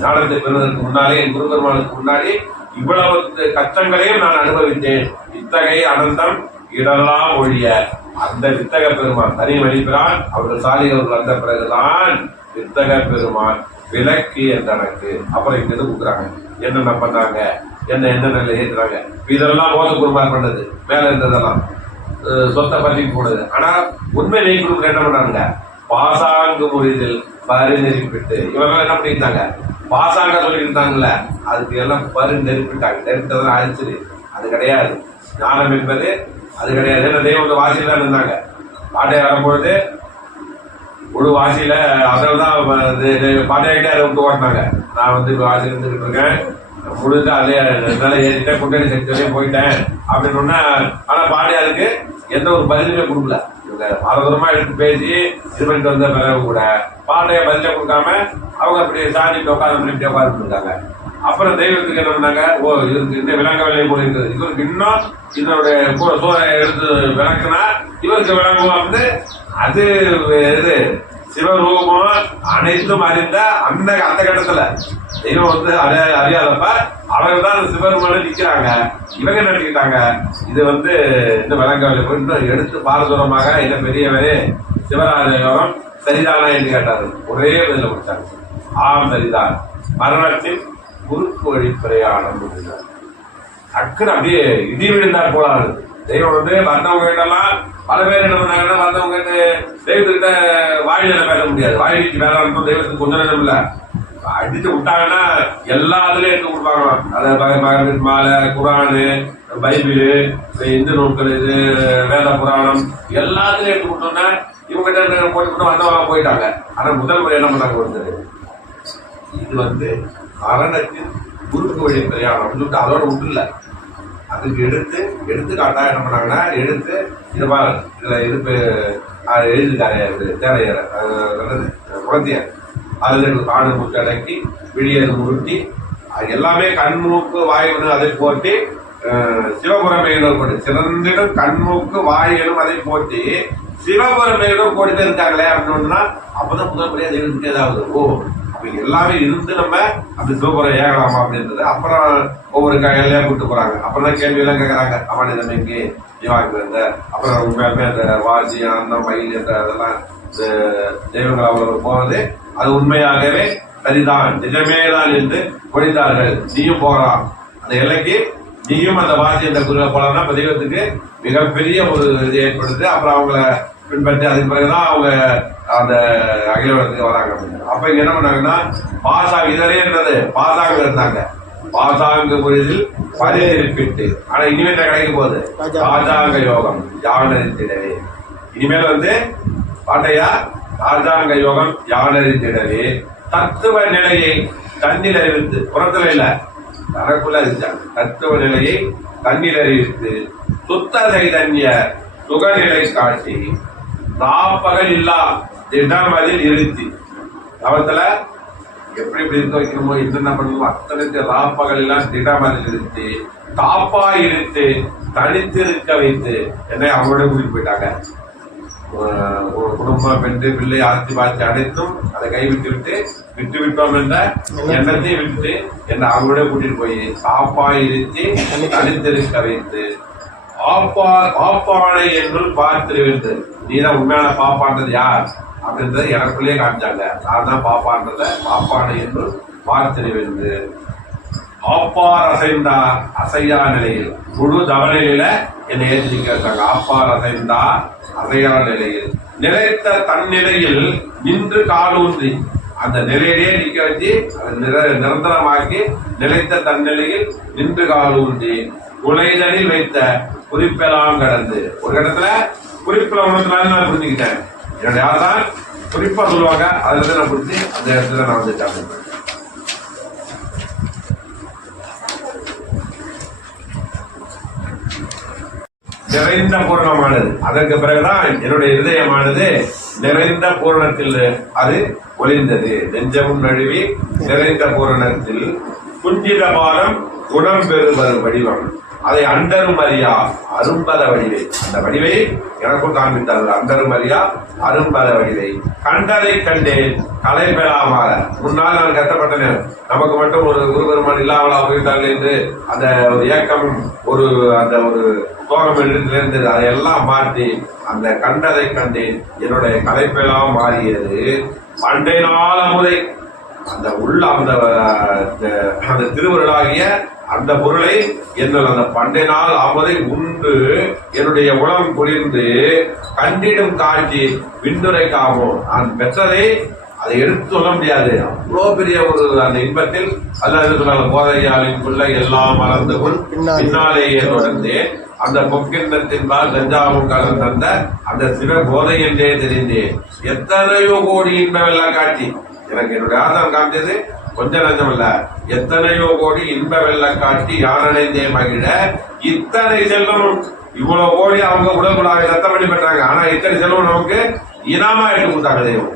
ஞானத்தை பெறுவதற்கு முன்னாலே என் குருபெருமானுக்கு முன்னாடி இவ்வளவு கஷ்டங்களையும் நான் அனுபவித்தேன். இத்தகைய அனந்தம் இடரெல்லாம் ஒழிய அந்த வித்தக பெருமான் தனி வழிபிறான் அவர்கள் சாலிகள் வந்த பிறகுதான் வித்தக பெருமான் விலக்கு என்றனக்கு. அப்புறம் இங்க இருந்து கொடுக்குறாங்க என்னென்ன பண்ணாங்க, என்னென்ன ஏற்றுறாங்க. இதெல்லாம் மோத குருமார் பண்ணது மேல இருந்ததெல்லாம் சொத்தை பற்றி போனது. ஆனா உண்மை நெய் குடும்பம் என்ன பண்ணாங்க? பாசாங்கு முறிதில் பரு நெருப்பிட்டு இவரெல்லாம் என்ன பண்ணிருந்தாங்க? பாசாங்க சொல்லிட்டு இருந்தாங்கல்ல, அதுக்கு எல்லாம் பரு நெருப்பிட்டாங்க. நெருப்பிட்டதெல்லாம் அழிச்சிரு. அது கிடையாது. ஞானம் என்பது அது கிடையாது. என்ன தெய்வம் வாசியில தான் இருந்தாங்க. பாட்டை வரும்பொழுது ஒரு வாசியில அதனால்தான் பாட்டையாகிட்டே அதை விட்டு ஓட்டினாங்க. நான் வாசியில் இருந்துகிட்டு இருக்கேன், முடிஞ்சா அதே என்னால ஏறிட்டேன் குண்டடி சக்தியிலே போயிட்டேன் அப்படின்னு. ஆனா பாண்டியாருக்கு எந்த ஒரு பதிலுமே கொடுக்கல. இவங்க பாரதூரமா எடுத்து பேசி இது பண்ணிட்டு வந்த பிறகு கூட பாண்டைய பதில கொடுக்காம அவங்க அப்படி சாஞ்சிட்டு உட்காந்து உட்காந்துருக்காங்க. அப்புறம் தெய்வத்துக்கு என்ன பண்ணாங்க, ஓ இவருக்கு இன்னும் விளங்க விலை போல இருக்குது, இவருக்கு இன்னும் இதனுடைய சோறை எடுத்து விளக்குனா இவருக்கு விளங்குவோம் வந்து அது இது சிவரூபம் அனைத்தும் அறிந்த அந்த கட்டத்துல தெய்வம் வந்து அறியாதப்ப அவங்க தான் அந்த சிவரூபம் நிக்கிறாங்க. இவங்க நினைக்கிட்டாங்க இது வந்து இந்த விளங்கவில்லை போய் எடுத்து பாரதூரமாக என்ன பெரியவரே சிவராஜ யோகம் சரிதானா என்று கேட்டாரு. ஒரே பதில கொடுத்தாங்க, ஆம் சரிதான், மரணத்தின் குறுக்கு வழி பிரயாணம். டக்குன்னு அப்படியே இடி விழுந்தார் போலாது. தெய்வம் வந்து வந்தவங்க கிட்டலாம் பல பேர் என்ன பண்ணாங்கன்னா, வந்தவங்க தெய்வத்துக்கிட்ட வாயில பேச முடியாது. வாயிலுக்கு வேலை தெய்வத்துக்கு கொஞ்ச நேரம் இல்ல, அடிச்சு விட்டாங்கன்னா எல்லா இதுலயும் எடுத்து கொடுப்பாங்களாம். அதாவது மாலை, குரானு, பைபிளு, இந்து நூல்கள், இது வேத புராணம் எல்லாத்துலயும் எடுத்து கொடுத்தோம்னா இவங்க கிட்ட போட்டு வந்தவங்க போயிட்டாங்க. ஆனா முதல் முறை என்ன பண்ணாங்க, ஒருத்தர் இது வந்து மரணத்தின் குறுக்கு வழி பிரயாணம் சொல்லிட்டு அதோட விட்டுல அதுக்கு எடுத்துக்காட்டா என்ன பண்ணாங்கன்னா, எடுத்து இதுல இது எழுதிட்டாரு தேவையார் குழந்தையார் அதுல காடு மூச்சு அடக்கி விழியது முருட்டி எல்லாமே கண்மூக்கு வாயுன்னு அதை போட்டி சிவபுரமையிடம் போட்டு சிறந்திடம் கண்மூக்கு வாயுனும் அதை போட்டி சிவபுரமையிடம் போட்டுதான் இருக்காங்களே அப்படின்னா அப்பதான் முதல் முறையா தெய்வத்துக்கு ஏதாவது ஓ அப்ப எல்லாமே இருந்து நம்ம அப்படி சிவபுரம் ஏகலாமா அப்படின்றது. அப்புறம் ஒவ்வொரு கையிலேயே கூப்பிட்டு போறாங்க. அப்புறம் தான் கேள்வி எல்லாம் கேட்கறாங்க, அவன் நம்ம எங்கே ஜீவாக்கு இருந்த அப்புறம் உண்மையாலுமே அந்த வாசி அன்னம் மயில் என்ற அதெல்லாம் தெய்வங்கள் அவர்கள் போனது அது உண்மையாகவே சரிதான் நிஜமேதான் என்று முடித்தார்கள். நீயும் போகலாம் அந்த எல்லைக்கு, நீயும் அந்த வாசி என்ற குருவை போலாம். இப்ப தெய்வத்துக்கு மிகப்பெரிய ஒரு இது ஏற்படுது. அப்புறம் அவங்கள பின்பற்றி அதுக்கு பிறகுதான் அவங்க அந்த அகிலத்துக்கு வராங்க. அப்ப இங்க என்ன பண்ணாங்கன்னா, பாசாங்க இதரேன்றது பாசாங்க இருந்தாங்க. பாசாங்க புரிதில் பதினெட்டு. ஆனா இனிமேல் கிடைக்க போகுது ராஜாங்க யோகம் யானறிந்திடவே. இனிமேல் வந்து பாட்டையா ராஜாங்க யோகம் யானறிந்திடவே தத்துவ நிலையை தண்ணில் அறிவித்து, புறத்துல இல்ல தனக்குள்ள அறிவிச்சாங்க. தத்துவ நிலையை தண்ணில் அறிவித்து சுத்த சைதன்ய சுகநிலை காட்டி நாப்பகல் இல்லா திடமதில் இருத்தி அவத்துல எப்படி எப்படி இருக்க வைக்கணுமோ என்னென்ன பண்ணணுமோ அத்தனைக்கு ராப்பகல் எல்லாம் திடமதில் இருத்தி தாப்பா இருத்து தனித்து இருக்க வைத்து என்னை அவங்களோட கூட்டிட்டு போயிட்டாங்க. ஒரு குடும்பம் பெற்று பிள்ளை ஆட்சி பாய்ச்சி அனைத்தும் அதை கைவிட்டு விட்டு விட்டோம் என்ற எண்ணத்தையும் விட்டு என்னை அவங்களோட கூட்டிட்டு போய் தாப்பா இருத்தி தனித்திருக்க வைத்து பாப்பானை என்று பார்த்திருவிருந்து. நீதான் உண்மையான பாப்பான்றது யார் அப்படின்றத எனக்குள்ளேயே காமிச்சாங்க. நான் தான் பாப்பான்றத பாப்பானை என்று பார்த்திருவிருந்து. ஆப்பார் அசைந்தா அசையா நிலையில் முழு தவணையில என்னை ஏற்றி கேட்டாங்க. ஆப்பார் அசைந்தா அசையா நிலையில் நிலைத்த தன்னிலையில் நின்று காலூன்றி அந்த நிலையிலே நிக்க வச்சு நிரந்தரமாக்கி நிலைத்த தன்னிலையில் நின்று காலூன்றி உலைதலில் வைத்த குறிப்பெல்லாம் கடந்து ஒரு இடத்துல குறிப்பில் உணர்ந்தனால நான் புரிஞ்சுக்கிட்டேன். என்னோட யார்தான் குறிப்பா சொல்லுவாங்க அதுல இருந்து நான் புரிஞ்சு அந்த இடத்துல நான் வந்துட்டேன். நிறைந்த பூர்ணமானது. அதற்கு பிறகுதான் என்னுடைய இதயமானது நிறைந்த பூரணத்தில் அது ஒளிர்ந்தது. நெஞ்சமும் நழுவி நிறைந்த பூரணத்தில் குஞ்சித பாலம் குணம் பெறுவது வடிவம் அதை அண்டரும் அறியா அரும்பத வடிவை. அந்த வடிவை எனக்கும் காண்பித்தார்கள். அண்டரும் அறியா அரும்பத வடிவை கண்டதை கண்டேன் கலை பெறாமாற. முன்னால் நான் கஷ்டப்பட்டேன், நமக்கு மட்டும் ஒரு குருபெருமான் இல்லாமலா போயிட்டார்கள் என்று அந்த ஒரு ஏக்கமும் ஒரு அந்த ஒரு சோகம் இருந்தது. அதையெல்லாம் மாற்றி அந்த கண்டதை கண்டேன் என்னுடைய கலைப்பெல்லாம் மாறியது. பண்டை நாள் அமுதை அந்த உள்ள அந்த திருவருளாகிய அந்த பொருளை என்னுள் அந்த பண்டை நாள் அமுதை உண்டு என்னுடைய உலகம் குளிர்ந்து கண்டிடும் காட்சி விண்ணுரைக்காகும். நான் பெற்றதை அதை எடுத்து சொல்ல முடியாது. அவ்வளோ பெரிய ஒரு அந்த இன்பத்தில் அல்லது சொன்னாங்க போதையாளின் பிள்ளை எல்லாம் மறந்து பின்னாலேயே தொடர்ந்து அந்த பொக்கின்றத்தின்பால் கஞ்சாவும் கலந்த அந்த சிவ போதை என்றே தெரிந்தேன். எத்தனையோ கோடி இன்பம் எல்லாம் காட்சி எனக்கு என்னுடைய ஆதாரம் காமிச்சது கொஞ்ச நஞ்சம் இல்ல, எத்தனையோ கோடி இன்ப வெள்ள காட்டி யானடைந்தே மகிழ இத்தனை செல்வம். இவ்வளவு கோடி அவங்க உடம்புலாக ரத்தம் பண்ணி பெற்றாங்க. ஆனா இத்தனை செல்வம் நமக்கு இனாமா எடுத்து கொடுத்தாங்க தெய்வம்.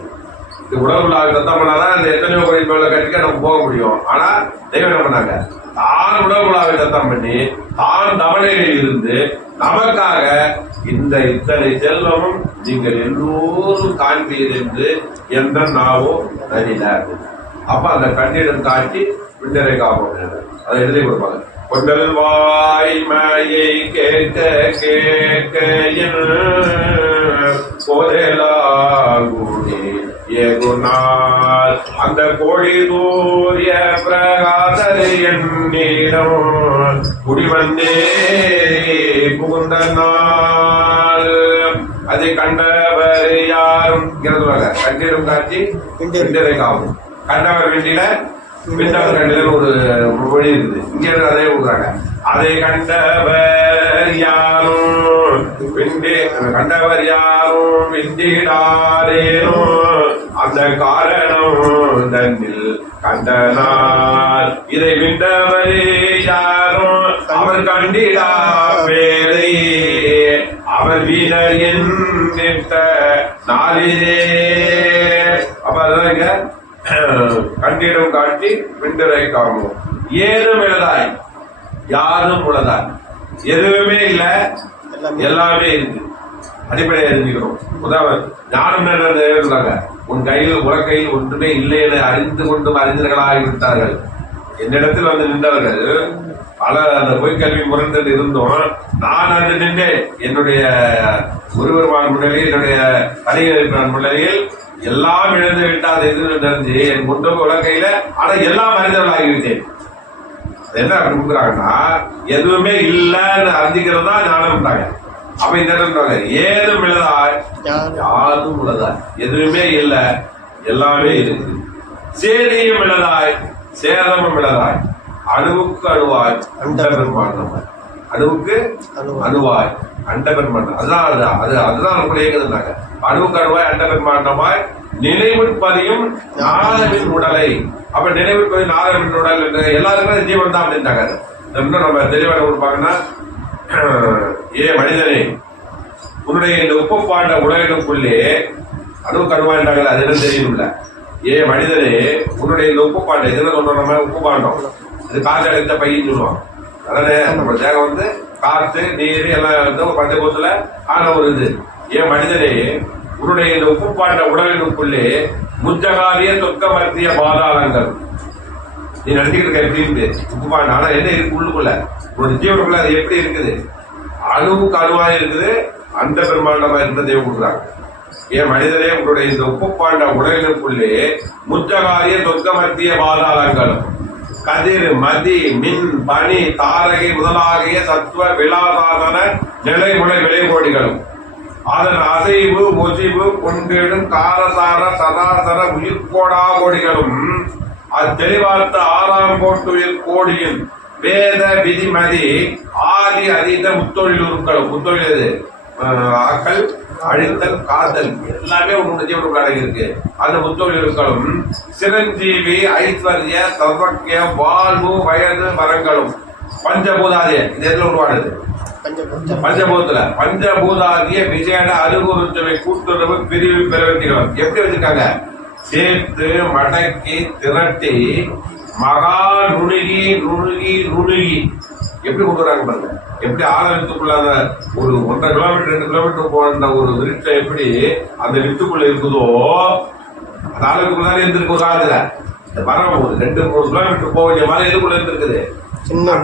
உடம்புலாக ரத்தம் பண்ணாதான் இந்த எத்தனையோ கோடி இன்ப வெள்ள காட்டிக்க நம்ம போக முடியும். ஆனா தெய்வம் என்ன பண்ணாங்க, தான் உடம்புலாக ரத்தம் பண்ணி தான் தவணையில் இருந்து நமக்காக இந்த இத்தனை செல்வமும் நீங்கள் எல்லோரும் காண்பீர் என்று எந்த நாவும் நடில. அப்ப அந்த கண்ணிடம் காட்டி பின்னரை காப்போம் அதை எழுதி கொடுப்பாங்க. கொண்டல் வாய்மையை கேட்க கேட்க போதலாகுடி ஏகுனால் அந்த கோழி தூரிய பிரகாசரை என்னிடம் குடிவந்தே புகுந்த நாள் அதை கண்டவர் யாரும் கண்டிடம் காட்சி பின்னரை காவும். கண்டவர் வேண்டியில பின்னவர் கண்டில ஒரு மொழி இருக்குது. இங்க அதே கொடுக்குறாங்க. அதை கண்டவர் யாரும் கண்டவர் யாரும் விண்டிடாரேனும் அந்த காரணம் தன்னில் கண்டனார் இதை விண்டவரே யாரும் அவர் கண்டிடா வேலை அவர் வீரர் என்கிட்ட நாளிலே. அப்ப அதுதான் கண்டிடம் காட்டி பிண்டரை காணும். ஏதும் எழுதாய் யாரும் உளதாய், எதுவுமே இல்ல எல்லாமே இருக்கு. அடிப்படையை அறிஞ்சுக்கிறோம். உதாரணம் ஞானம் என்ன, உன் கையில் உலகையில் ஒன்றுமே இல்லை என அறிந்து கொண்டும் அறிஞர்களாகிவிட்டார்கள். என்னிடத்தில் வந்து நின்றவர்கள் பல அந்த பொய்க்கல்வி முறைந்து இருந்தோம். நான் அன்று நின்றேன் என்னுடைய ஒருவருமான முன்னிலையில், என்னுடைய அதிகாரிப்பான் முன்னிலையில் எல்லாம் இழந்து விட்டாது எது தெரிஞ்சு என் கொண்டு உலகையில. ஆனா எல்லாம் மனிதர்கள் ஆகிவிட்டேன். என்ன அப்படி கொடுக்குறாங்கன்னா எதுவுமே இல்லைன்னு அறிஞ்சிக்கிறது தான் ஞானம்ட்டாங்க. அப்ப இந்த ஏதும் எழுதாய் யாரும் உள்ளதாய், எதுவுமே இல்ல எல்லாமே இருக்குது. சேரியும் எழுதாய் சேதமும் எழுதாய் அணுவுக்கு அணுவாய் அண்ட பெருமாண்டமாய், அணுவுக்கு அணுவாய் அண்ட பெருமாண்டம். அதுதான் நமக்கு இயங்குதுன்னாங்க. அணுவுக்கு அணுவாய் அண்ட பெருமாண்டமாய் நினைவுற்பதியும் நாதவின் உடலை. அப்ப நினைவுற்பதி நாதவின் உடல் என்று எல்லாருமே ஜீவன் தான் அப்படின்ட்டாங்க. இன்னும் நம்ம தெளிவான கொடுப்பாங்கன்னா, ஏ மனிதனே உன்னுடைய இந்த உப்பு பாண்ட உலகினுக்குள்ளே அணுவுக்கு அணுவாயிட்டாங்க. அது என்ன தெரியும்ல. ஏ மனிதனே உன்னுடைய இந்த உப்பு பாண்டம், எதுல சொல்றோம் நம்ம உப்பு பாண்டம், இது காற்று அடைத்த பையன்னு சொல்லுவாங்க. அதானே நம்ம தேகம் வந்து காற்று நீர் எல்லாம் வந்து பஞ்சபூத்துல ஆன ஒரு இது. ஏன் மனிதனே உன்னுடைய இந்த உப்பு பாண்ட உடலினுக்குள்ளே முஞ்சகாலிய தொக்க மத்திய பாதாளங்கள். நீ நடிக்கிட்டு இருக்க எப்படி இருக்கு உப்பு பாண்டம், ஆனா என்ன இருக்கு உள்ளுக்குள்ள உன்னோட ஜீவனுக்குள்ள அது எப்படி இருக்குது, அணுவுக்கு அணுவாக இருக்குது, அந்த பெருமாண்டமா இருந்த தெய்வம் கொடுக்குறாங்க. ஏன் மனிதனே உன்னுடைய இந்த உப்பு பாண்ட உடலினுக்குள்ளே முஞ்சகாலிய தொக்க மத்திய பாதாளங்கள் கதிர் மதி மின் பனி தாரகை முதலாகிய சத்துவ விலாசாதன நிலைமுறை விளைகோடிகளும் அதன் அசைவு முசிவு கொண்டிடும் காரசார சதாசர உயிர்கோடா கோடிகளும் அத்தெளிவார்த்த ஆறாம் கோட்டுயிர் கோடியின் வேத விதிமதி ஆதி அதீத முத்தொழில் உருக்களும். முத்தொழில் எது? ஆக்கல் அழித்தல் காதல் எல்லாமே உன்னோட ஜீவனுக்கு அடங்கி இருக்கு. அந்த முத்தொழில்களும் சிரஞ்சீவி ஐஸ்வர்ய சர்வக்கிய வாழ்வு வயது மரங்களும் பஞ்சபூதாதிய இது எதுல உருவானது? பஞ்சபூதத்துல பஞ்சபூதாதிய விசேட அருகுருச்சவை கூட்டுறவு பிரிவு பிறவத்திகளும் எப்படி வச்சிருக்காங்க? சேர்த்து மடக்கி திரட்டி மகா நுணுகி நுணுகி நுணுகி எப்படி கொண்டு வராங்க பாருங்க. எப்படி ஆழத்துக்குள்ளாத ஒரு 1.5 கிலோமீட்டர் 2 கிலோமீட்டர் போன ஒரு விருட்சம் எப்படி அந்த வித்துக்குள்ள இருக்குதோ அந்த ஆழத்துக்குள்ளார இருந்திருக்கு. ஒரு காலத்துல இந்த மரம் ஒரு 2-3 கிலோமீட்டர் போக வேண்டிய மரம் எதுக்குள்ள இருந்திருக்குது?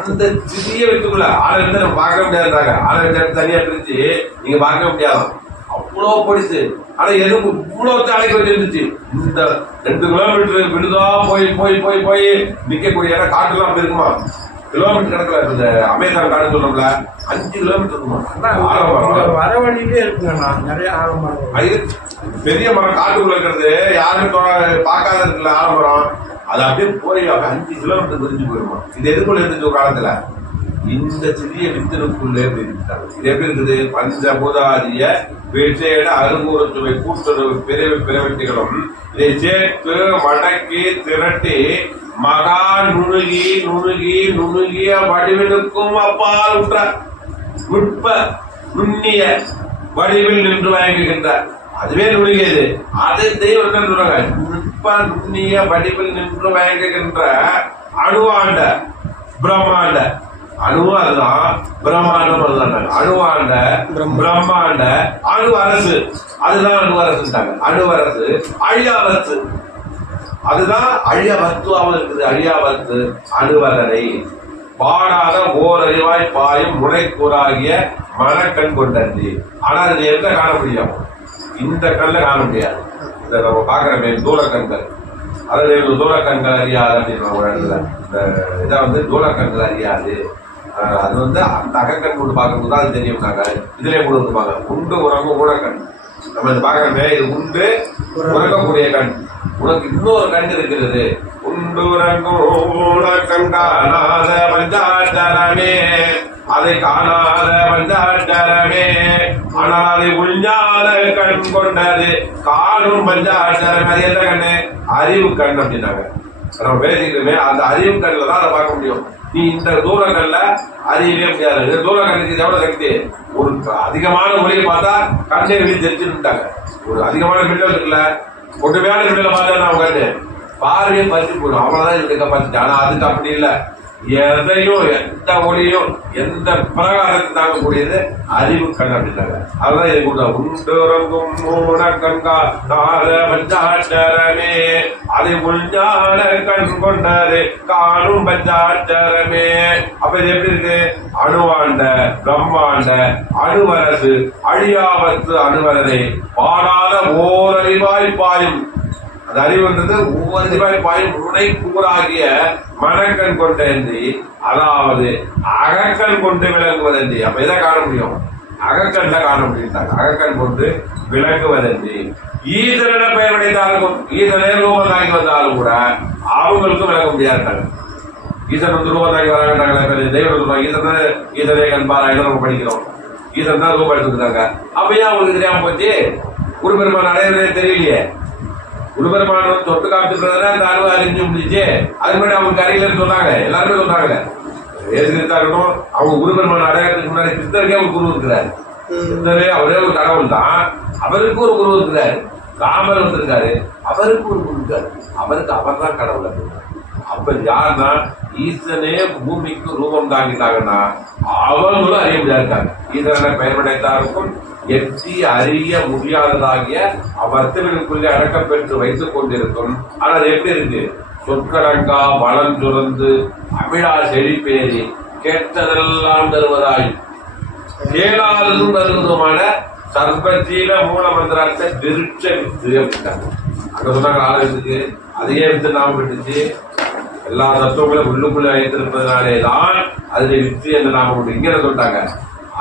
அந்த சிறிய வித்துக்குள்ள ஆளை இருந்து நம்ம பார்க்க முடியாதுறாங்க. ஆளை எடுத்து தனியா பிரிச்சு நீங்க பார்க்க முடியாது, அவ்வளவு பொடிச்சு. ஆனா எதுக்கு இவ்வளவு அழைக்க வச்சிருந்துச்சு? இந்த 2 கிலோமீட்டர் விழுதா போய் போய் போய் போய் நிக்கக்கூடிய இடம் காட்டுலாம் அப்படி இருக்குமா? கிலோமீட்டர் கணக்குல இந்த அமேசான் காடு சொல்றோம்ல 5 கிலோமீட்டர் இருக்குமா? வர வழியிலே இருக்குங்கண்ணா நிறைய ஆலமரம். பெரிய மரம் காட்டுக்குள்ள இருக்கிறது யாரும் பார்க்காத இருக்குல்ல ஆலமரம், அது அப்படியே போய் 5 கிலோமீட்டர் பிரிஞ்சு போயிருமா. இது எதுக்குள்ள இருந்துச்சு ஒரு காலத்துல? இந்த சிறிய வித்தினுக்குள்ளே இருந்துட்டாங்க. இது எப்படி இருக்குது? பஞ்சபூதாதிய விசேட அருங்கூறுச்சுவை கூட்டுறவு பிறவி பிறவெட்டிகளும் இதை சேர்த்து மடக்கி திரட்டி மகா நுணுகி நுணுகி நுணுகிய வடிவிலுக்கும் அப்பால் உற்ற நுட்ப நுண்ணிய வடிவில் நின்று வழங்குகின்றார். அதுவே நுணுகியது. அதை தெய்வம் என்ன சொல்றாங்க? நுட்ப நுண்ணிய வடிவில் நின்று வழங்குகின்ற அணுவாண்ட பிரம்மாண்ட. அணுவா அதுதான், பிரம்மாண்டம் அதுதான். அணுவாண்ட பிரம்மாண்ட அணு அரசு, அதுதான் அணு அரசுட்டாங்க. அணு அரசு அழியாவத்து, அதுதான் அழியவத்துவாவும் இருக்குது. அழியாவத்து அணுவதனை பாடாத ஓரறிவாய் பாயும் முனைக்கூறாகிய மனக்கண் கொண்டது. ஆனா அது எந்த காண முடியும்? இந்த கண்ணில் காண முடியாது. இந்த நம்ம பாக்குறமே தூரக்கண்கள், அதாவது தூரக்கண்கள் அறியாது அப்படின்னு ஒரு இடத்துல இந்த இதை வந்து தூரக்கண்கள் அறியாது. அது வந்து அந்த அகக்கண் கொண்டு பார்க்கும்போது தான் அது தெரியும்னாங்க. இதுலயே கொண்டு வந்துப்பாங்க. உண்டு உறங்கும் ஊனக்கண். நம்ம இது பாக்குறமே, இது உண்டு உறங்கக்கூடிய கண். உனக்கு இன்னொரு கண் இருக்கிறது. உண்டு உறங்கும் ஊனக்கண் காணாத பஞ்சாட்சரமே, அதை காணாத பஞ்சாட்சரமே, ஆனால் அதை உள்ஞான கண் கொண்டது காணும் பஞ்சாட்சரம். அது எந்த கண்ணு? அறிவு கண் அப்படின்னாங்க. நம்ம பேசிக்கிறோமே, அந்த அறிவு கண்ணில் தான் அதை பார்க்க முடியும். நீ இந்த தூரங்கள்ல அறியவே முடியாது. இந்த தூரங்களுக்கு எவ்வளவு சக்தி? ஒரு அதிகமான மொழியை பார்த்தா கண்ணை வெளியே தெரிஞ்சுட்டாங்க. ஒரு அதிகமான மின்னல் இருக்குல்ல, ஒன்றுமையான மின்னலை பார்த்தா நான் கண்டு பார்வையை பறிச்சு போயிடும். அவ்வளவுதான் இதுக்கு கப்பாசிட்டி. ஆனா அதுக்கு அப்படி இல்லை. எதையும் எந்த ஒளியும் எந்த பிரகாரத்தை தாங்கக்கூடியது அறிவு கண் அப்படின்னாங்க. அதுதான் இது கூட உண்டு உறங்கும் மூணக்கண்கா பஞ்சாட்சரமே, அதை உள்ஞான கண் கொண்டது காணும் பஞ்சாட்சரமே. அப்ப இது எப்படி இருக்கு? அணுவாண்ட பிரம்மாண்ட அணுவரசு அழியாவத்து அணுவரனை பாடாத ஓரறிவாய் பாயும். அந்த அறிவுன்றது ஒவ்வொரு அறிவாய் பாயும் முனை கூறாகிய மனக்கண் கொண்டேந்தி, அதாவது அகக்கண் கொண்டு விளங்குவதன்றி. அப்ப இதை காண முடியும்? அகக்கண்ல காண முடியுட்டாங்க. அகக்கண் கொண்டு விளங்குவதன்றி ஈதன பெயரடைந்தாலும் ஈதனே ரூபந்தாங்கி வந்தாலும் கூட அவங்களுக்கும் விளங்க முடியாதுட்டாங்க. ஈசன் வந்து ரூபந்தாங்கி வராங்கட்டாங்க. தெய்வம் சொல்லுவாங்க ஈசனே கண்பாரா, இதை நம்ம படிக்கிறோம். ஈசன் தான் ரூபம் எடுத்துக்கிறாங்க. அப்ப ஏன் அவங்களுக்கு தெரியாம போச்சு? குருபெருமான் அடையிறதே தெரியலையே. குருபெருமான தொட்டு காப்பிட்டுறதுனா அந்த அணுவை அறிஞ்சு முடிச்சு. அது மாதிரி அவங்க அறியலன்னு சொன்னாங்க. எல்லாருமே சொன்னாங்க. இருக்கட்டும், அவங்க குருபெருமான அடையாளத்துக்கு முன்னாடி கிருஷ்ணருக்கே ஒரு குரு இருக்கிறாரு. கிருஷ்ணரே அவரே ஒரு கடவுள் தான். அவருக்கு ஒரு குரு இருக்கிறாரு. ராமர் வந்திருக்காரு, அவருக்கு ஒரு குரு இருக்காரு. அவருக்கு அவர் தான் கடவுள். அப்ப யாருன்னா ஈசனே பூமிக்கு ரூபம் தாங்கிட்டாங்கன்னா அவங்களும் அறிய முடியாதுக்காங்க. ஈசனை பெயர்படைத்தாருக்கும் எட்டி அறிய முடியாததாகிய அவ்வர்த்தவனுக்குள்ளே அடக்கப்பெற்று வைத்துக் கொண்டிருக்கும். ஆனால் எப்படி இருக்கு? சொற்கடங்கா வளம் சுரந்து அமிழா செழிப்பேறி கேட்டதெல்லாம் தருவதாய் கேளாததும் தருவதுமான சர்வஜீல மூல மந்திரத்தை திருச்ச வித்து அப்படின்னாங்க. அங்க சொன்னாங்க ஆலயத்துக்கு அதையே வித்து நாம விட்டுச்சு. எல்லா தத்துவங்களும் உள்ளுக்குள்ள வைத்திருப்பதனாலே தான் அதுல வித்து என்று நாம கொண்டு இங்க சொல்லிட்டாங்க.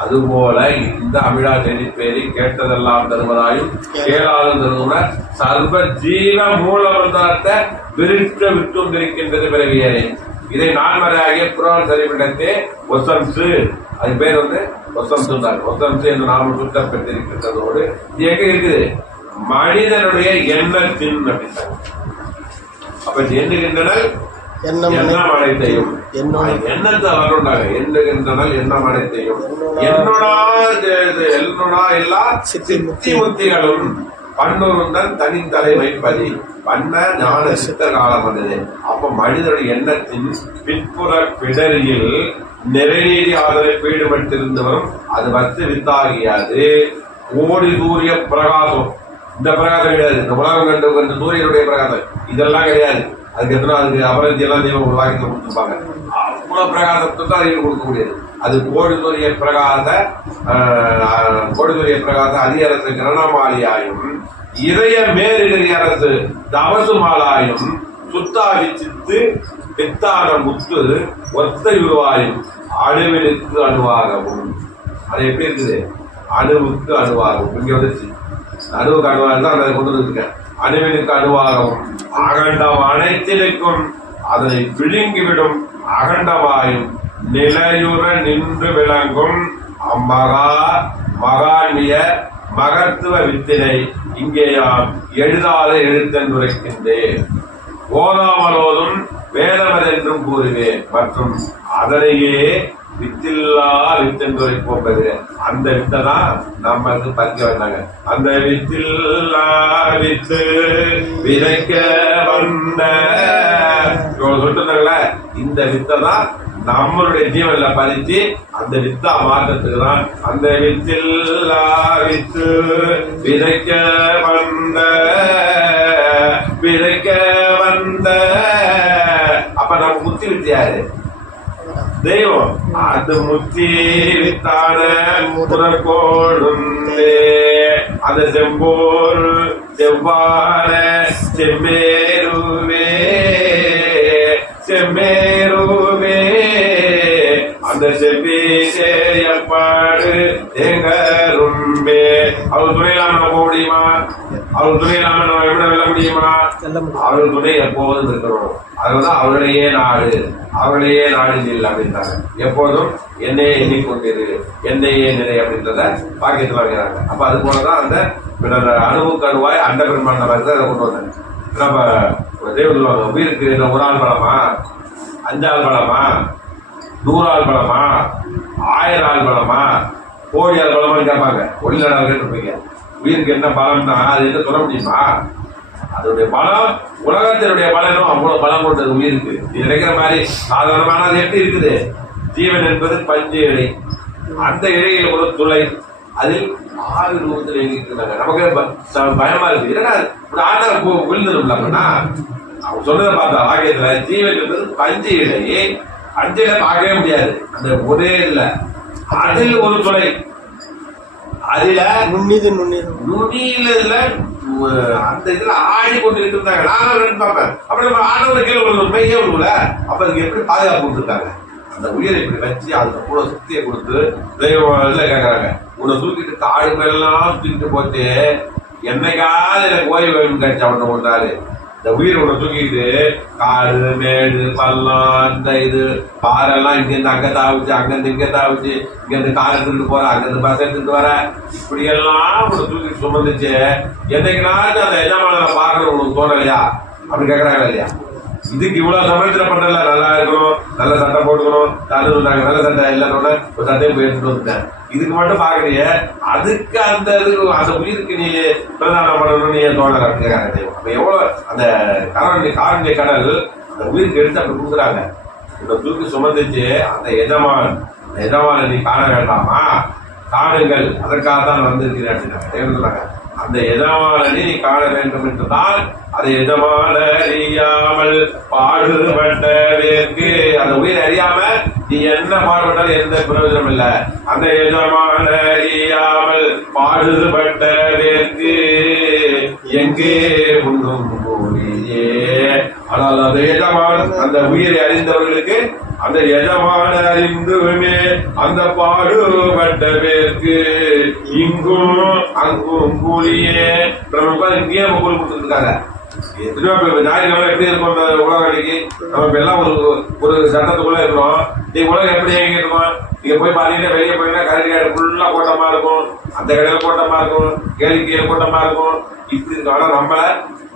அதுபோல இந்த அமிழா செழிப்பேறி கேட்டதெல்லாம் தருவதாயும் கேளாதும் தருவன சர்வ ஜீவ மூல மந்திரத்தை விருட்ச விட்டும் இருக்கின்றது பிறவியரே. இதை நான்மறையாகிய புராண சரிவிடத்தே ஒசம்சு, அது பேர் வந்து ஒசம்சு தான். ஒசம்சு என்று நாம சுத்தம் பெற்றிருக்கின்றதோடு இது எங்க இருக்குது? மனிதனுடைய எண்ணத்தின் அப்படின்றாங்க. அப்ப எண்ணுகின்றனர் எண்ணம் அனைத்தையும் எண்ணத்தை வரணுண்டாங்க. எண்ணுகின்றனர் எண்ணம் அனைத்தையும் என்னுடா எல்லா சித்தி முத்திகளும் பன்னொருந்தன் தனித்தலை வைப்பதி பண்ண ஞான சித்த காலம் வந்தது. அப்ப மனிதனுடைய எண்ணத்தின் பின்புற பிடரியில் நிறைநீதி ஆதரவை பீடுபட்டிருந்து வரும். அது வத்து வித்தாகியாது ஓடி சூரிய பிரகாசம். இந்த பிரகாசம் கிடையாது. இந்த உலகம் கண்டு சூரியனுடைய பிரகாசம் இதெல்லாம் கிடையாது. அதுக்கு எத்தனை அதுக்கு அபரத்தி எல்லாம் தெய்வம் ஒரு வாக்கியத்தில் கொடுத்துருப்பாங்க. அவ்வளவு பிரகாசத்தை தான் அறிவு கொடுக்க முடியாது. அது கோடி சூரிய பிரகாச அதிகரசு கிரணமாலியாயும் இதய மேரிகரி அரசு தவசு மாலாயும் சுத்தாவி சித்து பித்தான முத்து ஒத்த உருவாயும் அணுவிற்கு அணுவாகவும். அது எப்படி இருக்குது? அணுவுக்கு அணுவாகும். இங்க வந்துச்சு அணுவுக்கு அணுவாக தான் அதை கொண்டு வந்துருக்கேன். அணுவினுக்கு அணுவாகவும் அகண்டம் அனைத்திற்கும் அதனை விழுங்கிவிடும் அகண்டமாயும் நிலையுற நின்று விளங்கும் அம்மகா மகான்மிய மகத்துவ வித்தினை இங்கே எழுதாத எழுத்தென்றுரைக்கின்றேன். ஓதாமலோதும் வேதமது என்றும் கூறுவேன். மற்றும் அதனையே வித்தில்லா வித்தென்று வைப்போம். அந்த வித்தை தான் நமக்கு பறிக்க வந்தாங்க. அந்த வித்தில்லா வித்து விதைக்க வந்த சொல்லிட்டாங்கள, இந்த வித்தை தான் நம்மளுடைய ஜீவன்ல பறிச்சு அந்த வித்தா மாற்றத்துக்கு தான் அந்த வித்தில்லா வித்து விதைக்க வந்த அப்ப நம்ம முத்தி வித்தியாரு தெய்வம். அது முத்தி வித்தான முதற்கோடுந்தே அந்த செம்போர் செவ்வாழ செம்மேருவே அந்த செவ்விசேயப்பாடு எங்கரும்பே. அவர் துணை இல்லாம நம்ம போக முடியுமா? அவர் துணை இல்லாம நம்ம எப்படி வெல்ல முடியுமா? அவர் துணை எப்போதும் இருக்கிறோம். அதுதான் அவருடைய நாடு, அவருடைய நாடு இல்லை அப்படின்றாங்க. எப்போதும் என்னையே எண்ணிக்கொண்டிரு, என்னையே நிலை அப்படின்றத பாக்கியத்தில் வைக்கிறாங்க. அப்ப அது போலதான் அந்த அணுவு கருவாய் அண்ட பெருமாண்ட அதை கொண்டு வந்தாங்க. நம்ம தேவன் சொல்லுவாங்க, உயிருக்கு ஒரு ஆள் பலமா, 5 ஆள் பலமா, 100 ஆள் பலமா, 1000 ஆள் பலமா, கோடி ஆள் பலமான்னு கேட்பாங்க. ஒளிநாடாக கேட்டுருப்பீங்க. உயிருக்கு என்ன பலம்னா அது என்ன சொல்ல முடியுமா? அதனுடைய பலம் உலகத்தினுடைய பலனும் அவ்வளவு பலம் கொண்டது உயிருக்கு. இது நினைக்கிற மாதிரி சாதாரணமான அது எப்படி இருக்குது? ஜீவன் என்பது பஞ்சு இழை, அந்த இழையில் ஒரு துளை, அதில் 6 ரூபத்தில் எழுதிருக்காங்க. நமக்கு பயமா இருக்கு. ஏன்னா ஆட்டா விழுந்துடும்லன்னா அவங்க சொன்னதை பார்த்தா வாக்கியத்துல ஜீவன் என்பது பஞ்சு இழை, அஞ்சையில பார்க்கவே முடியாது. அந்த ஒரே இல்ல, அதில் ஒரு துளை, அதுல நுண்ணியில அந்த இதுல ஆடி கொண்டு இருந்தாங்க. நானும் பார்ப்பேன். அப்ப நம்ம ஆடவரை கீழே மையே விடுவோம்ல, அப்ப அதுக்கு எப்படி பாதுகாப்பு கொடுத்துருக்காங்க? அந்த உயிரை இப்படி வச்சு அதுக்கு கூட சக்தியை கொடுத்து தெய்வம் இதுல கேட்கறாங்க, உன்னை தூக்கிட்டு காடு மேலாம் தூக்கிட்டு போட்டு என்னைக்காவது எனக்கு ஓய்வு வேணும்னு கிடைச்சா உன்னை ஒன்றாரு. இந்த உயிரை உன்னை தூக்கிட்டு காடு மேடு பள்ளம் இந்த இது பாரெல்லாம் இங்கிருந்து அங்க தாவிச்சு, அங்கிருந்து இங்க தாவிச்சு, இங்கிருந்து காரை எடுத்துட்டு போற, அங்கிருந்து பஸ் எடுத்துட்டு வர, இப்படி எல்லாம் உன்னை தூக்கிட்டு சுமந்துச்சு என்னைக்குனாச்சும் அந்த எஜமானரை பார்க்கணும் உனக்கு தோணலையா அப்படின்னு கேட்கறாங்க இல்லையா? இதுக்கு இவ்வளவு சமயத்துல பண்றல, நல்லா இருக்கணும், நல்ல சட்டை போட்டுக்கணும், சொன்னாங்க நல்ல சட்டை இல்லைன்னு ஒரு சட்டையை போய் எடுத்துட்டு வந்துட்டேன், இதுக்கு மட்டும் பாக்குறீங்க, அதுக்கு அந்த இது அந்த உயிருக்கு நீ பிரதானம் பண்ணணும்னு நீ தோணல அப்படின்னு கேட்கறாங்க. அப்ப எவ்வளவு அந்த காரண்ய கடல் அந்த உயிருக்கு எடுத்து அப்படி கொடுக்குறாங்க. இந்த தூக்கி சுமந்துச்சு அந்த எஜமான நீ காண வேண்டாமா? காணுங்கள், அதற்காகத்தான் வந்திருக்கிறேன் அப்படின்னு சொன்னாங்க. அந்த எஜமானனை நீ காண வேண்டும் என்றுதான் அதை எஜமான அறியாமல் பாடுபட்டதற்கு, அந்த உயிரை அறியாம நீ என்ன பாடுபட்டாலும் எந்த பிரயோஜனம் இல்லை. அந்த எஜமான அறியாமல் பாடுபட்டதற்கு எங்கே உண்ணும் கூறியே. ஆனால் அந்த எஜமான அந்த உயிரை அறிந்தவர்களுக்கு அந்த எஜமான அறிந்துமே அந்த பாடுபட்டதற்கு இங்கும் அங்கும் கூலியே. இங்கேயே கூலி கொடுத்துருக்காங்க. எத்தனையோ பேர் ஞாயிற்றுக்கிழமை எப்படி இருக்கும் உலகம் அன்னைக்கு? நம்ம எல்லாம் ஒரு சட்டத்துக்குள்ள இருக்கிறோம். நீ உலகம் எப்படி எங்க இருக்கோம்? நீங்க போய் பாத்தீங்கன்னா வெளியே போயிட்டா கரடி கடை ஃபுல்லா கூட்டமா இருக்கும், அந்த கடையில கூட்டமா இருக்கும், கேளிக்கையில கூட்டமா இருக்கும், இப்படி இருக்கும். ஆனா நம்மள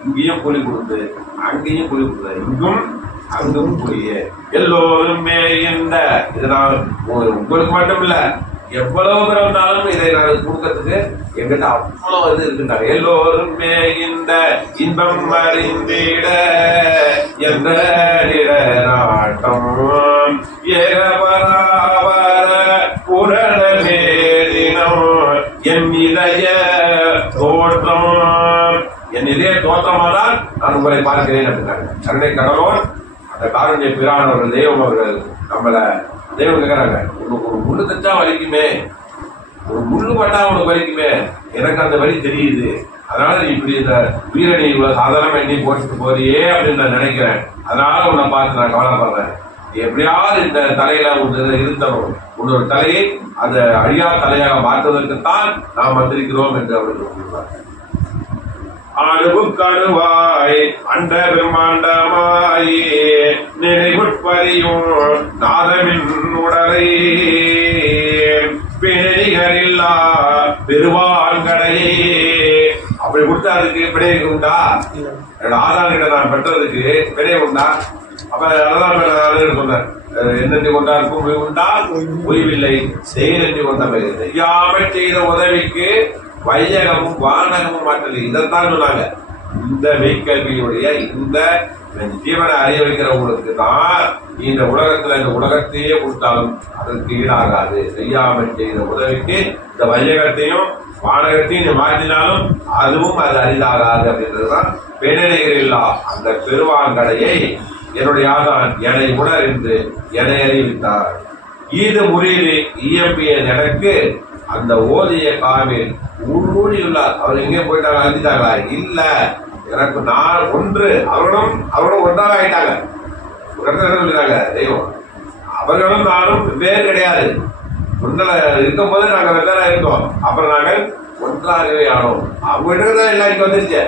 இங்கேயும் கூலி கொடுத்து அங்கேயும் கூலி கொடுத்த, இங்கும் அங்கும் கூலியே. எல்லோருமே இந்த இதனால் உங்களுக்கு மட்டும் இல்ல, எவ்வளவு பேர் வந்தாலும் இதை நான் கொடுக்கறதுக்கு எங்கிட்ட அவ்வளவு இது இருக்கின்றாங்க. எல்லோருமே இந்த இன்பம் அறிந்திட எந்த நாட்டம் ஏகபராவர புரணமே தினம் என் இதய தோற்றம், என் இதய தோற்றமாதான் நான் உங்களை பார்க்கிறேன் அப்படின்னாங்க. கருணை கடலோன் அந்த காரண்ய பிரானவர்கள் தெய்வம் அவர்கள் நம்மள தெய்வம் கேட்கறாங்க, உனக்கு ஒரு முள்ளு தச்சா வலிக்குமே, ஒரு முள்ளு பட்டா உனக்கு வலிக்குமே, எனக்கு அந்த வலி தெரியுது, அதனால நீ இப்படி இந்த உயிரை நீ இவ்வளவு சாதாரண எண்ணி போட்டுட்டு போறியே அப்படின்னு நான் நினைக்கிறேன், அதனால உன்னை பார்த்து நான் கவலைப்படுறேன். எப்படியாவது இந்த தலையில ஒன்று இருத்தணும், உன்னோட தலையை அந்த அழியா தலையாக மாற்றுவதற்குத்தான் நாம் வந்திருக்கிறோம் என்று அவர்கள் சொல்வார். அணுவுக்கணுவாய் அண்ட பிரம்மாண்டமாயே நினைவுட்பறியும் நாதமின் உடலை பிணைகளில்லா பெருவான்கடையே. அப்படி கொடுத்தா அதுக்கு பிணை உண்டா? ஆதாரங்களை நான் பெற்றதுக்கு பிணை உண்டா? அப்ப அதான் சொன்னேன், என்னென்று கொண்டாருக்கும் உண்டால் ஓய்வில்லை, செயலென்று கொண்டவை செய்யாமல் செய்த உதவிக்கு வையகமும் வானகமும் மாற்றல். இதைத்தான் சொன்னாங்க. இந்த மெய்க்கல்வியுடைய இந்த ஜீவனை அறிய வைக்கிறவங்களுக்கு தான் இந்த உலகத்துல இந்த உலகத்தையே கொடுத்தாலும் அதற்கு ஈடாகாது. செய்யாமல் செய்த உதவிக்கு இந்த வையகத்தையும் வானகத்தையும் மாற்றினாலும் அதுவும் அது அரிதாகாது அப்படின்றதுதான் பெண்ணிலைகளில்லா அந்த பெருவாங்கடையை என்னுடைய ஆதான் என்னை உணர் என்று என்னை அறிவித்தார். ஈது முறியது இயம்பிய எனக்கு அந்த ஓதிய காவில் ஊழியுள்ளார். அவர் எங்கே போயிட்டாங்க, அறிஞ்சாங்களா? இல்ல, எனக்கு நான் ஒன்று, அவர்களும் ஒன்றாக ஆயிட்டாங்க. சொல்லிட்டாங்க தெய்வம், அவர்களும் நானும் வேறு கிடையாது. ஒன்றில் இருக்கும் போது நாங்க வெவ்வேறா இருந்தோம், அப்புறம் நாங்கள் ஒன்றாகவே ஆனோம். அவங்க தான் எல்லாருக்கும் வந்துருச்சு.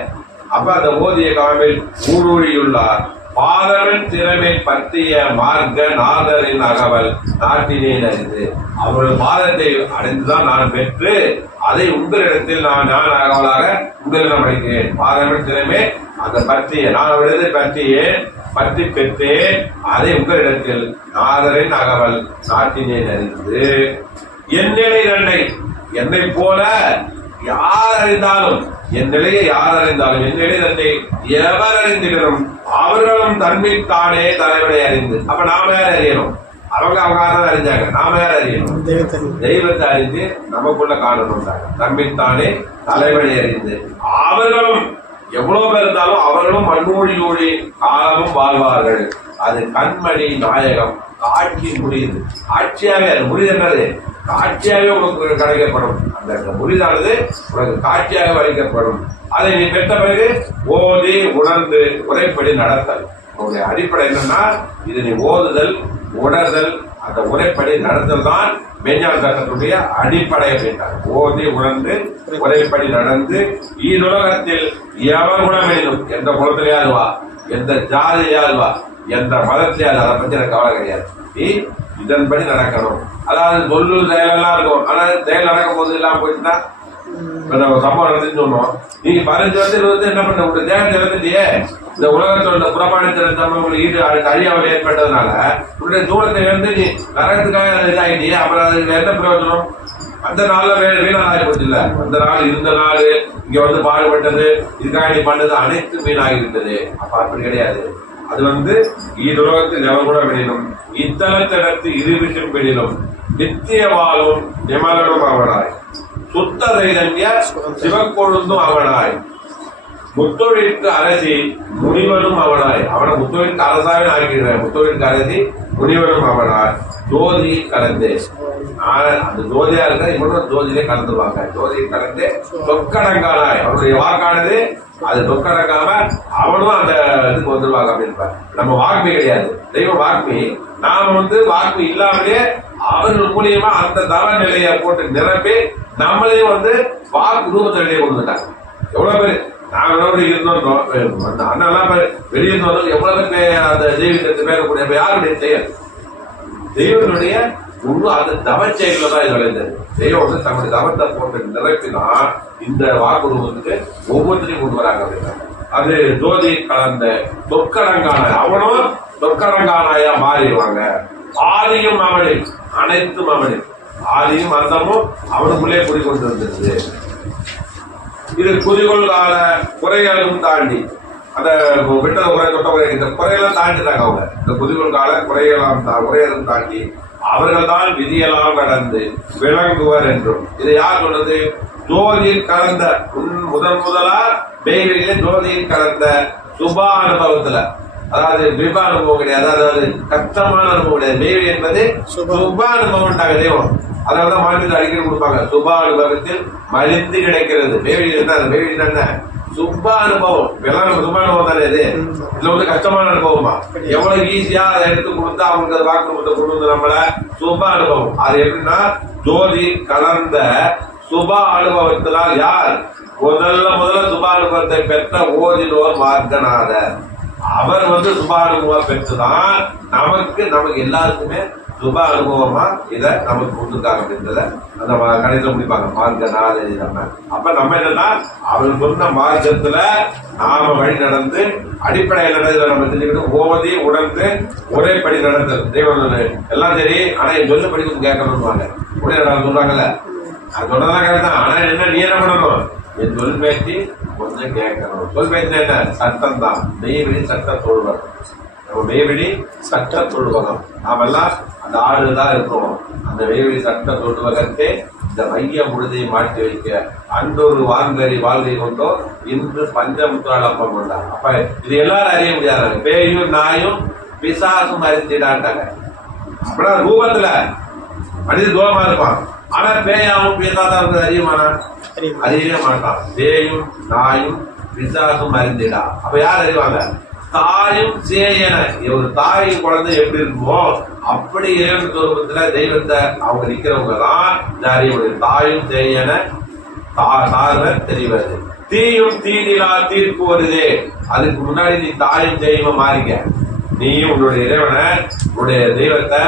அப்ப அந்த ஓதிய காவில் ஊழூழியுள்ளார். பாதவன் திறமை பற்றிய மார்க்க நாதரின் அகவல் நாட்டினேன் அறிந்து. அவர்கள் பாதத்தை அடைந்துதான் நான் பெற்று அதை உங்களிடத்தில் நான் அகவலாக உங்களிடம் அடைக்கிறேன். பாதவன் திறமை அந்த பற்றிய நான் அவரது பற்றி பெற்றேன், அதை உங்களிடத்தில் நாதரின் அகவல் நாட்டினேன் அறிந்து. என் நிலை இரண்டை என்னை போல யார் அறிந்தாலும், என் நிலையை யார் அறிந்தாலும் என் நிலை தன்னை எவர் அறிந்திடணும் அவர்களும் தன்மைத்தானே தலைவனை அறிந்து. அப்ப நாம யார் அறியணும்? அவங்க அறிஞ்சாங்க, நாம யார் அறியணும்? தெய்வத்தை அறிந்து நமக்குள்ள காணணும். தன்மைத்தானே தலைவனை அறிந்து அவர்களும் எவ்வளவு பேர் இருந்தாலும் அவர்களும் மண்ணூழி காலமும் வாழ்வார்கள். அது கண்மணி நாயகம் காட்சி முடியுது. ஆட்சியாவே அது முடிதென்றது காட்சியாகவே உனக்கு கிடைக்கப்படும். அந்த முடிதானது உனக்கு காட்சியாக வரைக்கப்படும். அதை நீ பெற்ற பிறகு ஓதி உணர்ந்து உரைப்படி நடத்தல். உன்னுடைய அடிப்படை என்னன்னா, இது நீ ஓதுதல் உணர்தல் அந்த உரைப்படி நடத்தல் தான் மெய்ஞான தர்க்கத்துடைய அடிப்படை அப்படின்றார். ஓதி உணர்ந்து உரைப்படி நடந்து ஈருலகத்தில் எவர் குணமெனும், எந்த குலத்திலேயாதுவா, எந்த ஜாதியாதுவா, எந்த மதத்தையாது, அதை பத்தி எனக்கு கவலை கிடையாது. நீ இதன்படி நடக்கணும். அதாவது சொல்லு செயலெல்லாம் இருக்கும். ஆனா செயல் நடக்கும் போது எல்லாம் போயிட்டுனா நம்ம சம்பவம் நடந்துன்னு சொன்னோம். நீங்க 15 வருஷத்துல என்ன பண்ண உங்க தேகத்தை இழந்துட்டியே. இந்த உலகத்தோட புறப்பாடு சம்பவங்களுக்கு ஈடு அழியாமல் ஏற்பட்டதுனால உன்னுடைய தூரத்தை வந்து நீ நரகத்துக்காக இதாகிட்டியே. அப்புறம் அதுக்கு என்ன பிரயோஜனம்? அந்த நாள்ல வீணாகி போச்சு இல்ல. அந்த நாள் இருந்த நாள் இங்க வந்து பாடுபட்டது இதுக்காக நீ பண்ணது அனைத்து வீணாகி இருந்தது. அப்ப அப்படி கிடையாது. அது வந்து ஈருலகத்தில் எவர் கூட வெளியிலும் இத்தலத்திடத்து இருவிஷம் வெளியிலும் நித்திய வாழும் நிமலனும் அவனாய் சுத்த தைரண்ய சிவக்கொழுந்தும் அவனாய் முத்தொழிற்கு அரசி முனிவனும் அவனாய். அவனை முத்தொழிற்கு அரசாவே ஆக்கிடுவேன். முத்தொழிற்கு அரசி முனிவனும் அவனாய் ஜோதி கலந்து. அந்த ஜோதியா இருக்க இவனும் ஜோதியிலே கலந்துருவாங்க. ஜோதியை கலந்து சொக்கடங்கானாய் அவனுடைய வாக்கானது அது சொக்கடங்காம அவனும் அந்த இதுக்கு வந்துருவாங்க அப்படின்னு. நம்ம வாக்மி கிடையாது, தெய்வ வாக்மி. நாம வந்து வாக்மி இல்லாமலே அவர்கள் மூலியமா அந்த தவ நிலையை போட்டு நிரப்பி நம்மளையும் வந்து வாக்கு ரூபத்தை நிலையை கொண்டு வந்துட்டாங்க. எவ்வளவு பேர் நாங்க இருந்தோம், அண்ணெல்லாம் வெளியிருந்து வந்தோம். எவ்வளவு பேர் அந்த தெய்வத்தை பேரக்கூடிய யாருடைய செயல் தெய்வனுடைய முழு அந்த தவ செயல்ல தான் இது விளைந்தது. தெய்வம் வந்து தன்னுடைய தவத்தை போட்டு நிரப்பினா இந்த வாக்குறுவத்துக்கு ஒவ்வொருத்தரையும் கொண்டு வராங்க அப்படின்னா அது ஜோதி கலந்த தொக்கடங்கான அவனும் தொக்கடங்கானாயா மாறிடுவாங்க. ஆதியும் அவனே அனைத்தும் அவனே, ஆதியும் அந்தமும் அவனுக்குள்ளே குடிக்கொண்டு வந்திருது. இது குதிகொள் கால குறைகளும் தாண்டி அந்த விட்டத குறை தொட்ட குறை இந்த குறையெல்லாம் தாண்டிட்டாங்க அவங்க. இந்த குதிகொள் கால குறையெல்லாம் தாண்டி அவர்கள் தான் விதியெல்லாம் கடந்து விளங்குவர் என்றும். இதை யார் சொல்றது? ஜோதியில் கலந்த முதலா வேலையில ஜோதியில் கலந்த சுபா அனுபவத்துல, அதாவது விப அனுபவம் கிடையாது, அதாவது கஷ்டமான அனுபவம் கிடையாது. வேலை என்பது சுப அனுபவம் தெய்வம். அதனாலதான் மாநிலத்தில் அடிக்கடி கொடுப்பாங்க. சுபா அனுபவத்தில் மலிந்து கிடைக்கிறது. வேலை என்ன? வேலை என்ன? சுப அனுபவம். சுப அனுபவம் தானே இது. இதுல வந்து கஷ்டமான அனுபவமா? எவ்வளவு ஈஸியா அதை எடுத்து கொடுத்தா அவங்களுக்கு அது வாக்கு கொண்டு வந்து நம்மள சுப அனுபவம். அது எப்படின்னா ஜோதி கலந்த சுப அனுபவத்தினால் யார் முதல்ல சுப அனுபவத்தை பெற்ற ஓதினோர் மார்க்கநாதர். அவர் வந்து சுப அனுபவம் பெற்றுதான் நமக்கு எல்லாருக்குமே சுப அனுபவமா இதை நமக்கு கொடுத்துருக்காங்க அப்படின்றத அந்த கடைசியில் முடிப்பாங்க. மார்க்க 4 எழுதிட்டாங்க. அப்ப நம்ம என்னன்னா அவர் சொன்ன மார்க்கத்துல நாம வழி நடந்து அடிப்படையில் நடந்ததை நம்ம தெரிஞ்சுக்கிட்டு ஓதி உணர்ந்து ஒரே படி நடந்தது தெய்வம் எல்லாம் சரி. ஆனா என் சொல்ல படி கொஞ்சம் கேட்கணும்னுவாங்க. உடனே சொல்றாங்கல்ல, அது சொன்னதான் கேட்கலாம். ஆனா என்ன நீ என்ன பண்ணணும், என் சொல் பேச்சு கொஞ்சம் கேட்கணும். சொல் பேச்சு என்ன, சட்டம் தான். மெய்வெளி சட்ட தொழுவகம். நம்ம மெய்வெளி சட்ட தொழுவகம் நாமெல்லாம் அந்த ஆடுதான் இருக்கணும். அந்த மெய்வெளி சட்ட தொழுவகத்தை இந்த மைய முழுதையை மாற்றி வைக்க அன்றொரு வான்கறி வாழ்க்கை கொண்டோ இன்று பஞ்சமுத்தாள் அப்பம் கொண்டாங்க. அப்ப இது எல்லாரும் அறிய முடியாதாங்க. பேயும் நாயும் பிசாசும் அறிஞ்சிடாட்டாங்க. அப்படின்னா ரூபத்துல மனித தூரமா இருப்பான். ஆனா பேயாவும் பிசாதான் இருக்கிறது அறியுமானா? அறியவே மாட்டான். பேயும் நாயும் பிசாசும் அறிந்திடா. அப்ப யார் அறிவாங்க? தாயும் சேயன. ஒரு தாய் குழந்தை எப்படி இருக்குமோ அப்படி இறைவன் சொரூபத்துல தெய்வத்தை அவங்க நிக்கிறவங்க தான் இந்த அறிய முடியும். தாயும் சேயன சார்ப தெரிவது. தீயும் தீனிலா தீர்ப்பு வருதே. அதுக்கு முன்னாடி நீ தாயும் தெய்வம் மாறிக்க. நீயும் உன்னுடைய இறைவனை உன்னுடைய தெய்வத்தை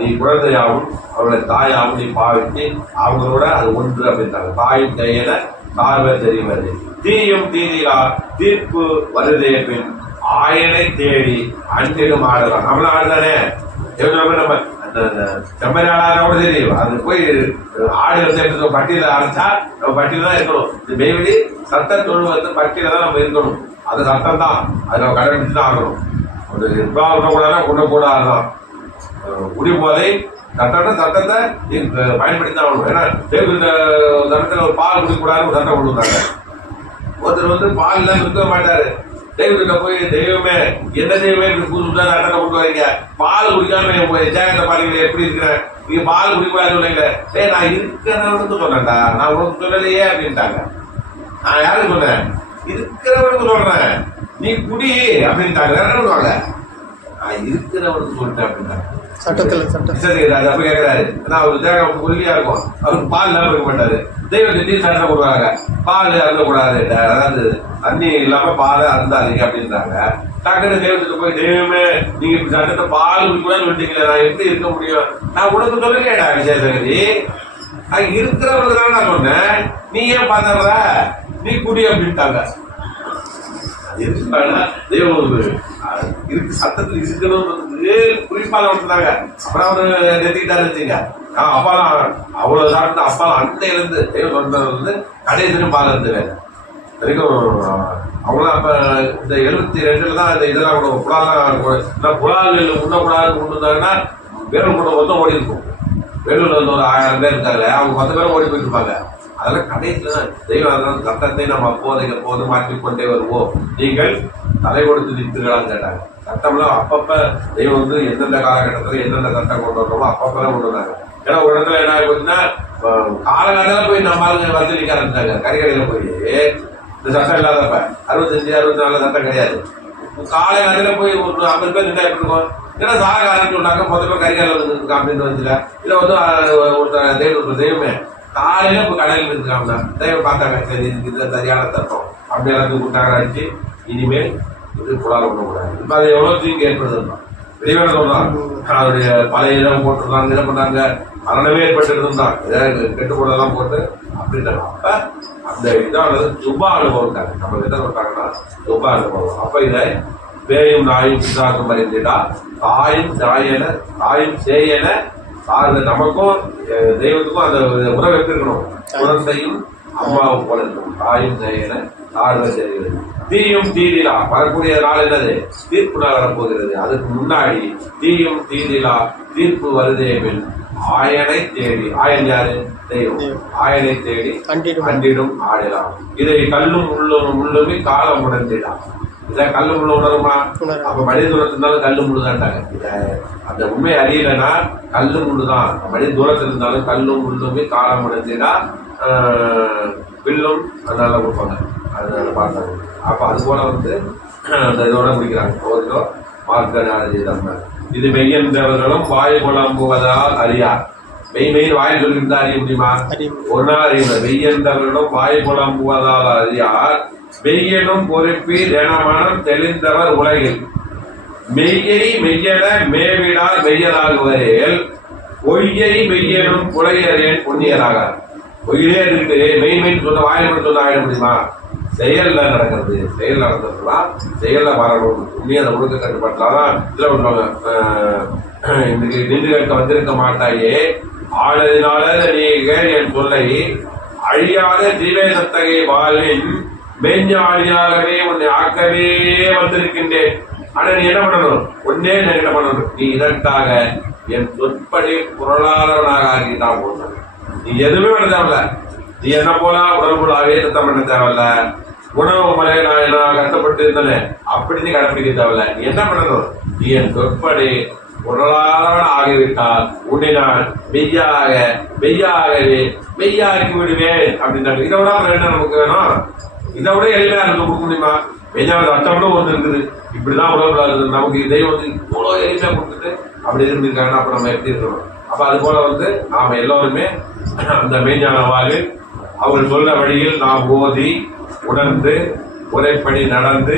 நீ குழந்தையாவும் அவருடைய தாயாவும் நீ பாவித்து அவங்களோட அது ஒன்று அப்படின்றாங்க. தாயும் தெய்யன சார்ப தெரிவது. தீயும் தீனிலா தீர்ப்பு வருதே பின் ஆயனை தேடி அன்றிலும் ஆடலாம். நம்மளும் ஆடுதானே. நம்ம செம்மறி ஆடாத கூட தெரியும். அது போய் ஆடு வந்து பட்டியல அரைச்சா நம்ம பட்டியல தான் இருக்கணும். இந்த மெய்வெளி சட்ட தொழுவத்தை பட்டியல தான் நம்ம இருக்கணும். அது சட்டம் தான். அது நம்ம கடைபிடிச்சு தான் ஆகணும். ஒரு உண்ணக்கூடாதுன்னா உண்ணக்கூடாதுதான். குடிபோதை சட்டம்னா சட்டத்தை பயன்படுத்தி தான் ஆகணும். ஏன்னா சட்டத்தில் ஒரு பால் குடிக்கூடாதுன்னு ஒரு சட்டம் கொண்டு வந்தாங்க. ஒருத்தர் வந்து பால் எல்லாம் இருக்க மாட்டாரு. தெய்வத்திட்ட போய் தெய்வமே எந்த தெய்வமே புதுசு புதுசா நாட்டத்தை கொண்டு வரீங்க, பால் குடிக்காம ஜாகத்தை பாருங்க எப்படி இருக்கிறேன், நீங்க பால் குடிக்கூடாது சொன்னீங்க. நான் இருக்கிறவனுக்கு சொன்னேன்டா, நான் உனக்கு சொல்லலையே அப்படின்ட்டாங்க. நான் யாருக்கு சொன்னேன்? இருக்கிறவனுக்கு சொல்றேன், நீ குடி அப்படின்ட்டாங்க. என்ன பண்ணுவாங்க? நான் இருக்கிறவனுக்கு சொல்லிட்டேன் அப்படின்ட்டாங்க. அப்ப கேட்கிறாரு, அவரு தேகம் கொல்லியா இருக்கும், அவருக்கு பால் இல்லாம இருக்க மாட்டாரு. தெய்வத்தை சட்டம் கொடுக்குறாங்க, பால் அருந்தக்கூடாது, அதாவது தண்ணி இல்லாம பாலை அருந்தாதீங்க அப்படின்றாங்க. டக்குனு தெய்வத்துக்கு போய் தெய்வமே நீங்க இப்படி சட்டத்தை பால் குடிக்கூடாதுன்னு சொல்லிட்டீங்களே, நான் எப்படி இருக்க முடியும்? நான் உனக்கு சொல்லலையேடா விஜயசங்கரி, நான் இருக்கிறவங்களுக்கு தான் நான் சொன்னேன், நீ ஏன் பாத்துற, நீ குடி அப்படின்ட்டாங்க. தெய்வம் இருக்கு சட்டத்தில் இருக்கணும்ன்றதுக்கு குறிப்பால விட்டுருந்தாங்க. அப்புறம் அவரு நிறுத்திக்கிட்டாரு வச்சுங்க. அப்பாலாம் அவ்வளவு சாப்பிட்டு அப்பாலாம் அண்டையில இருந்து தெய்வம் வந்து கடைசியும் பால் இருந்தது வரைக்கும். அவங்களாம் அப்ப இந்த 72 தான் இந்த இதெல்லாம் புலால்கள் உண்ணக்கூடாது கொண்டு வந்தாங்கன்னா வேலூர் கூட்டம் மொத்தம் ஓடி இருக்கும். வேலூர்ல வந்து ஒரு 1000 பேர் இருக்காங்க, அவங்க 10 பேரும் ஓடி போயிட்டு இருப்பாங்க. அதெல்லாம் கடைசியில தான் தெய்வம் சட்டத்தை நம்ம அப்போதைக்கு எப்போது மாற்றிக்கொண்டே வருவோம், நீங்கள் தலை கொடுத்து நிறுத்துகளான்னு கேட்டாங்க. சட்டம்லாம் அப்பப்ப தெய்வம் வந்து எந்தெந்த காலகட்டத்துல எந்தெந்த சட்டம் கொண்டு வரணுமோ அப்பப்பதான் கொண்டு வந்தாங்க. ஏன்னா ஒரு இடத்துல என்ன ஆகுதுன்னா காலகட்டத்தில் போய் நம்ம வந்து நிக்க ஆரம்பிச்சாங்க. கறிக்கடையில போய் இந்த சட்டம் இல்லாதப்ப 65, 64 சட்டம் கிடையாது. காலகட்டத்தில் போய் ஒரு 50 பேர் நின்றா எப்படி இருக்கும்? ஏன்னா சாலகாரன்னு சொன்னாங்க, முதல்ல கறிக்கடை வந்து அப்படின்னு வந்துச்சுல. இதை வந்து ஒரு தெய்வமே காலையில இப்ப கடையில் இருக்காங்க. தெய்வம் பார்த்தாங்க, சரி இது சரியான தட்டம் அப்படி எல்லாத்தையும் கூட்டாங்க அடிச்சு இனிமேல் இது புலால் பண்ணக்கூடாது. இப்ப அது எவ்வளவு தீங்கு ஏற்படுதுன்னா வெளிவேட சொல்றான். அவருடைய பழைய இடம் போட்டுருந்தாங்க, இதை பண்ணாங்க, மரணமே ஏற்பட்டு இருந்தான், ஏதாவது கெட்டு போடலாம் போட்டு அப்படின்றாங்க. அப்ப அந்த இதானது சுப அனுபவம் தாங்க. நம்ம என்ன சொல்றாங்கன்னா சுப அனுபவம். அப்ப இதை பேயும் நாயும் பிசாசும் அறிந்திடா தாயும் சாயன தாயும் சேயன சார்ந்த நமக்கும் தெய்வத்துக்கும் அந்த உறவு எப்படி இருக்கணும்? குழந்தையும் அம்மாவும் போல இருக்கணும். தாயும் சேயன சார்ந்த தெரிகிறது. தீயும் தீதிலா வரக்கூடிய நாள் என்னது? தீர்ப்பு நாள் வரப்போகிறது. அதுக்கு முன்னாடி தீயும் தீதிலா தீர்ப்பு வருதே பின் ஆயனை தேடி, ஆயன் யாரு? தெய்வம். ஆயனை தேடி அண்டிடும் ஆடலாம். இதை கல்லும் உள்ளுமே காலம் உணர்ந்திடலாம். இதை கல்லு முள்ள உணருமா? அப்ப மனித தூரத்துல இருந்தாலும் கல்லு முள்ளுதான்ட்டாங்க. அந்த உண்மை அறியலைன்னா கல்லு முள்ளுதான். மனித தூரத்தில் இருந்தாலும் கல்லும் முள்ளுமே காலம் உணர்ந்தினா வில்லும் அதனால கொடுப்பாங்க. அதனால பார்த்தாங்க. அப்ப அது போல வந்து அந்த இதோட முடிக்கிறாங்க. மார்க்க இது மெய்யென்றவர்களும் வாய் குழம்புவதால் அறியார். மெய் வாய் சொல்லியிருந்தா அறிய முடியுமா? ஒரு நாள் அறிய. மெய்யென்றவர்களும் வாய் குழம்புவதால் அறியார். வெய்யனும் பொறுப்பீர் என மனம் தெளிந்தவர் உலகில். மெய்யை மெய்யென மேவிடால் மெய்யலாகுவரேல் பொய்யை மெய்யனும் புலையரேன் புண்ணியராகார். பொய்யிலே இருக்கு மெய் சொன்ன வாயில் சொன்ன ஆயிட முடியுமா? செயல்ல நடக்கிறது. செயல் நடந்ததுன்னா செயல்ல வரணும். உண்மையை அந்த ஒழுக்க கட்டுப்பாட்டுலாம் இதுல சொல்லுவாங்க, இன்னைக்கு நின்று கேட்க வந்திருக்க மாட்டாயே ஆனதினால நீங்கள் என் சொல்லை அழியாத ஜீவேசத்தகை வாழ்வின் மெஞ்ஞானியாகவே உன்னை ஆக்கவே வந்திருக்கின்றேன். ஆனா நீ என்ன பண்ணணும்? ஒன்னே என்ன பண்ணணும்? நீ இதற்காக என் சொற்படி பொருளாளராக ஆகிட்டா போகணும். நீ எதுவுமே பண்ண தேவையில்ல. நீ என்ன போல உடம்புலாவே சுத்தம் பண்ண தேவையில்ல. உணவு முறை நான் என்ன கஷ்டப்பட்டு இருந்தேன் அப்படி நீ கடைப்பிடிக்க தேவையில்ல. நீ என்ன பண்ணணும்? நீ என் சொற்படி பொருளாளராக ஆகிவிட்டால் உன்னை நான் மெய்யாகவே மெய்யாக்கி விடுவேன் அப்படின்னு. இதை விட என்ன நமக்கு வேணும்? இதை விட எளிமையா இருக்கு கொடுக்க முடியுமா? மெய்யாவது அட்டம்னு ஒன்று இருக்குது. இப்படிதான் உடம்புல இருக்குது. நமக்கு தெய்வம் வந்து இவ்வளோ எளிமையா கொடுத்துட்டு அப்படி இருந்திருக்காங்கன்னா அப்ப நம்ம எப்படி இருக்கணும்? அப்ப அது போல நாம எல்லோருமே அந்த மெய்ஞான வாழ்வில் அவர்கள் சொல்ற வழியில் நாம் ஓதி உணர்ந்து முறைப்படி நடந்து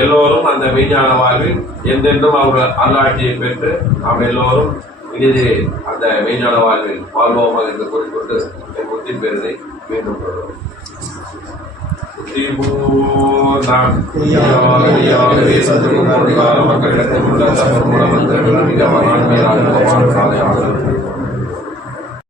எல்லோரும் அந்த மெய்ஞான வாழ்வில் என்றென்றும் அவர்கள் அருளாட்சியை பெற்று நாம் எல்லோரும் இனிது அந்த மெய்ஞான வாழ்வில் வாழ்வோமாக என்று கூறிக்கொண்டு என் புத்தி பெறுதை மீண்டும் தொடரும். மக்களிடத்தில் உள்ள தமிழ் மூலம்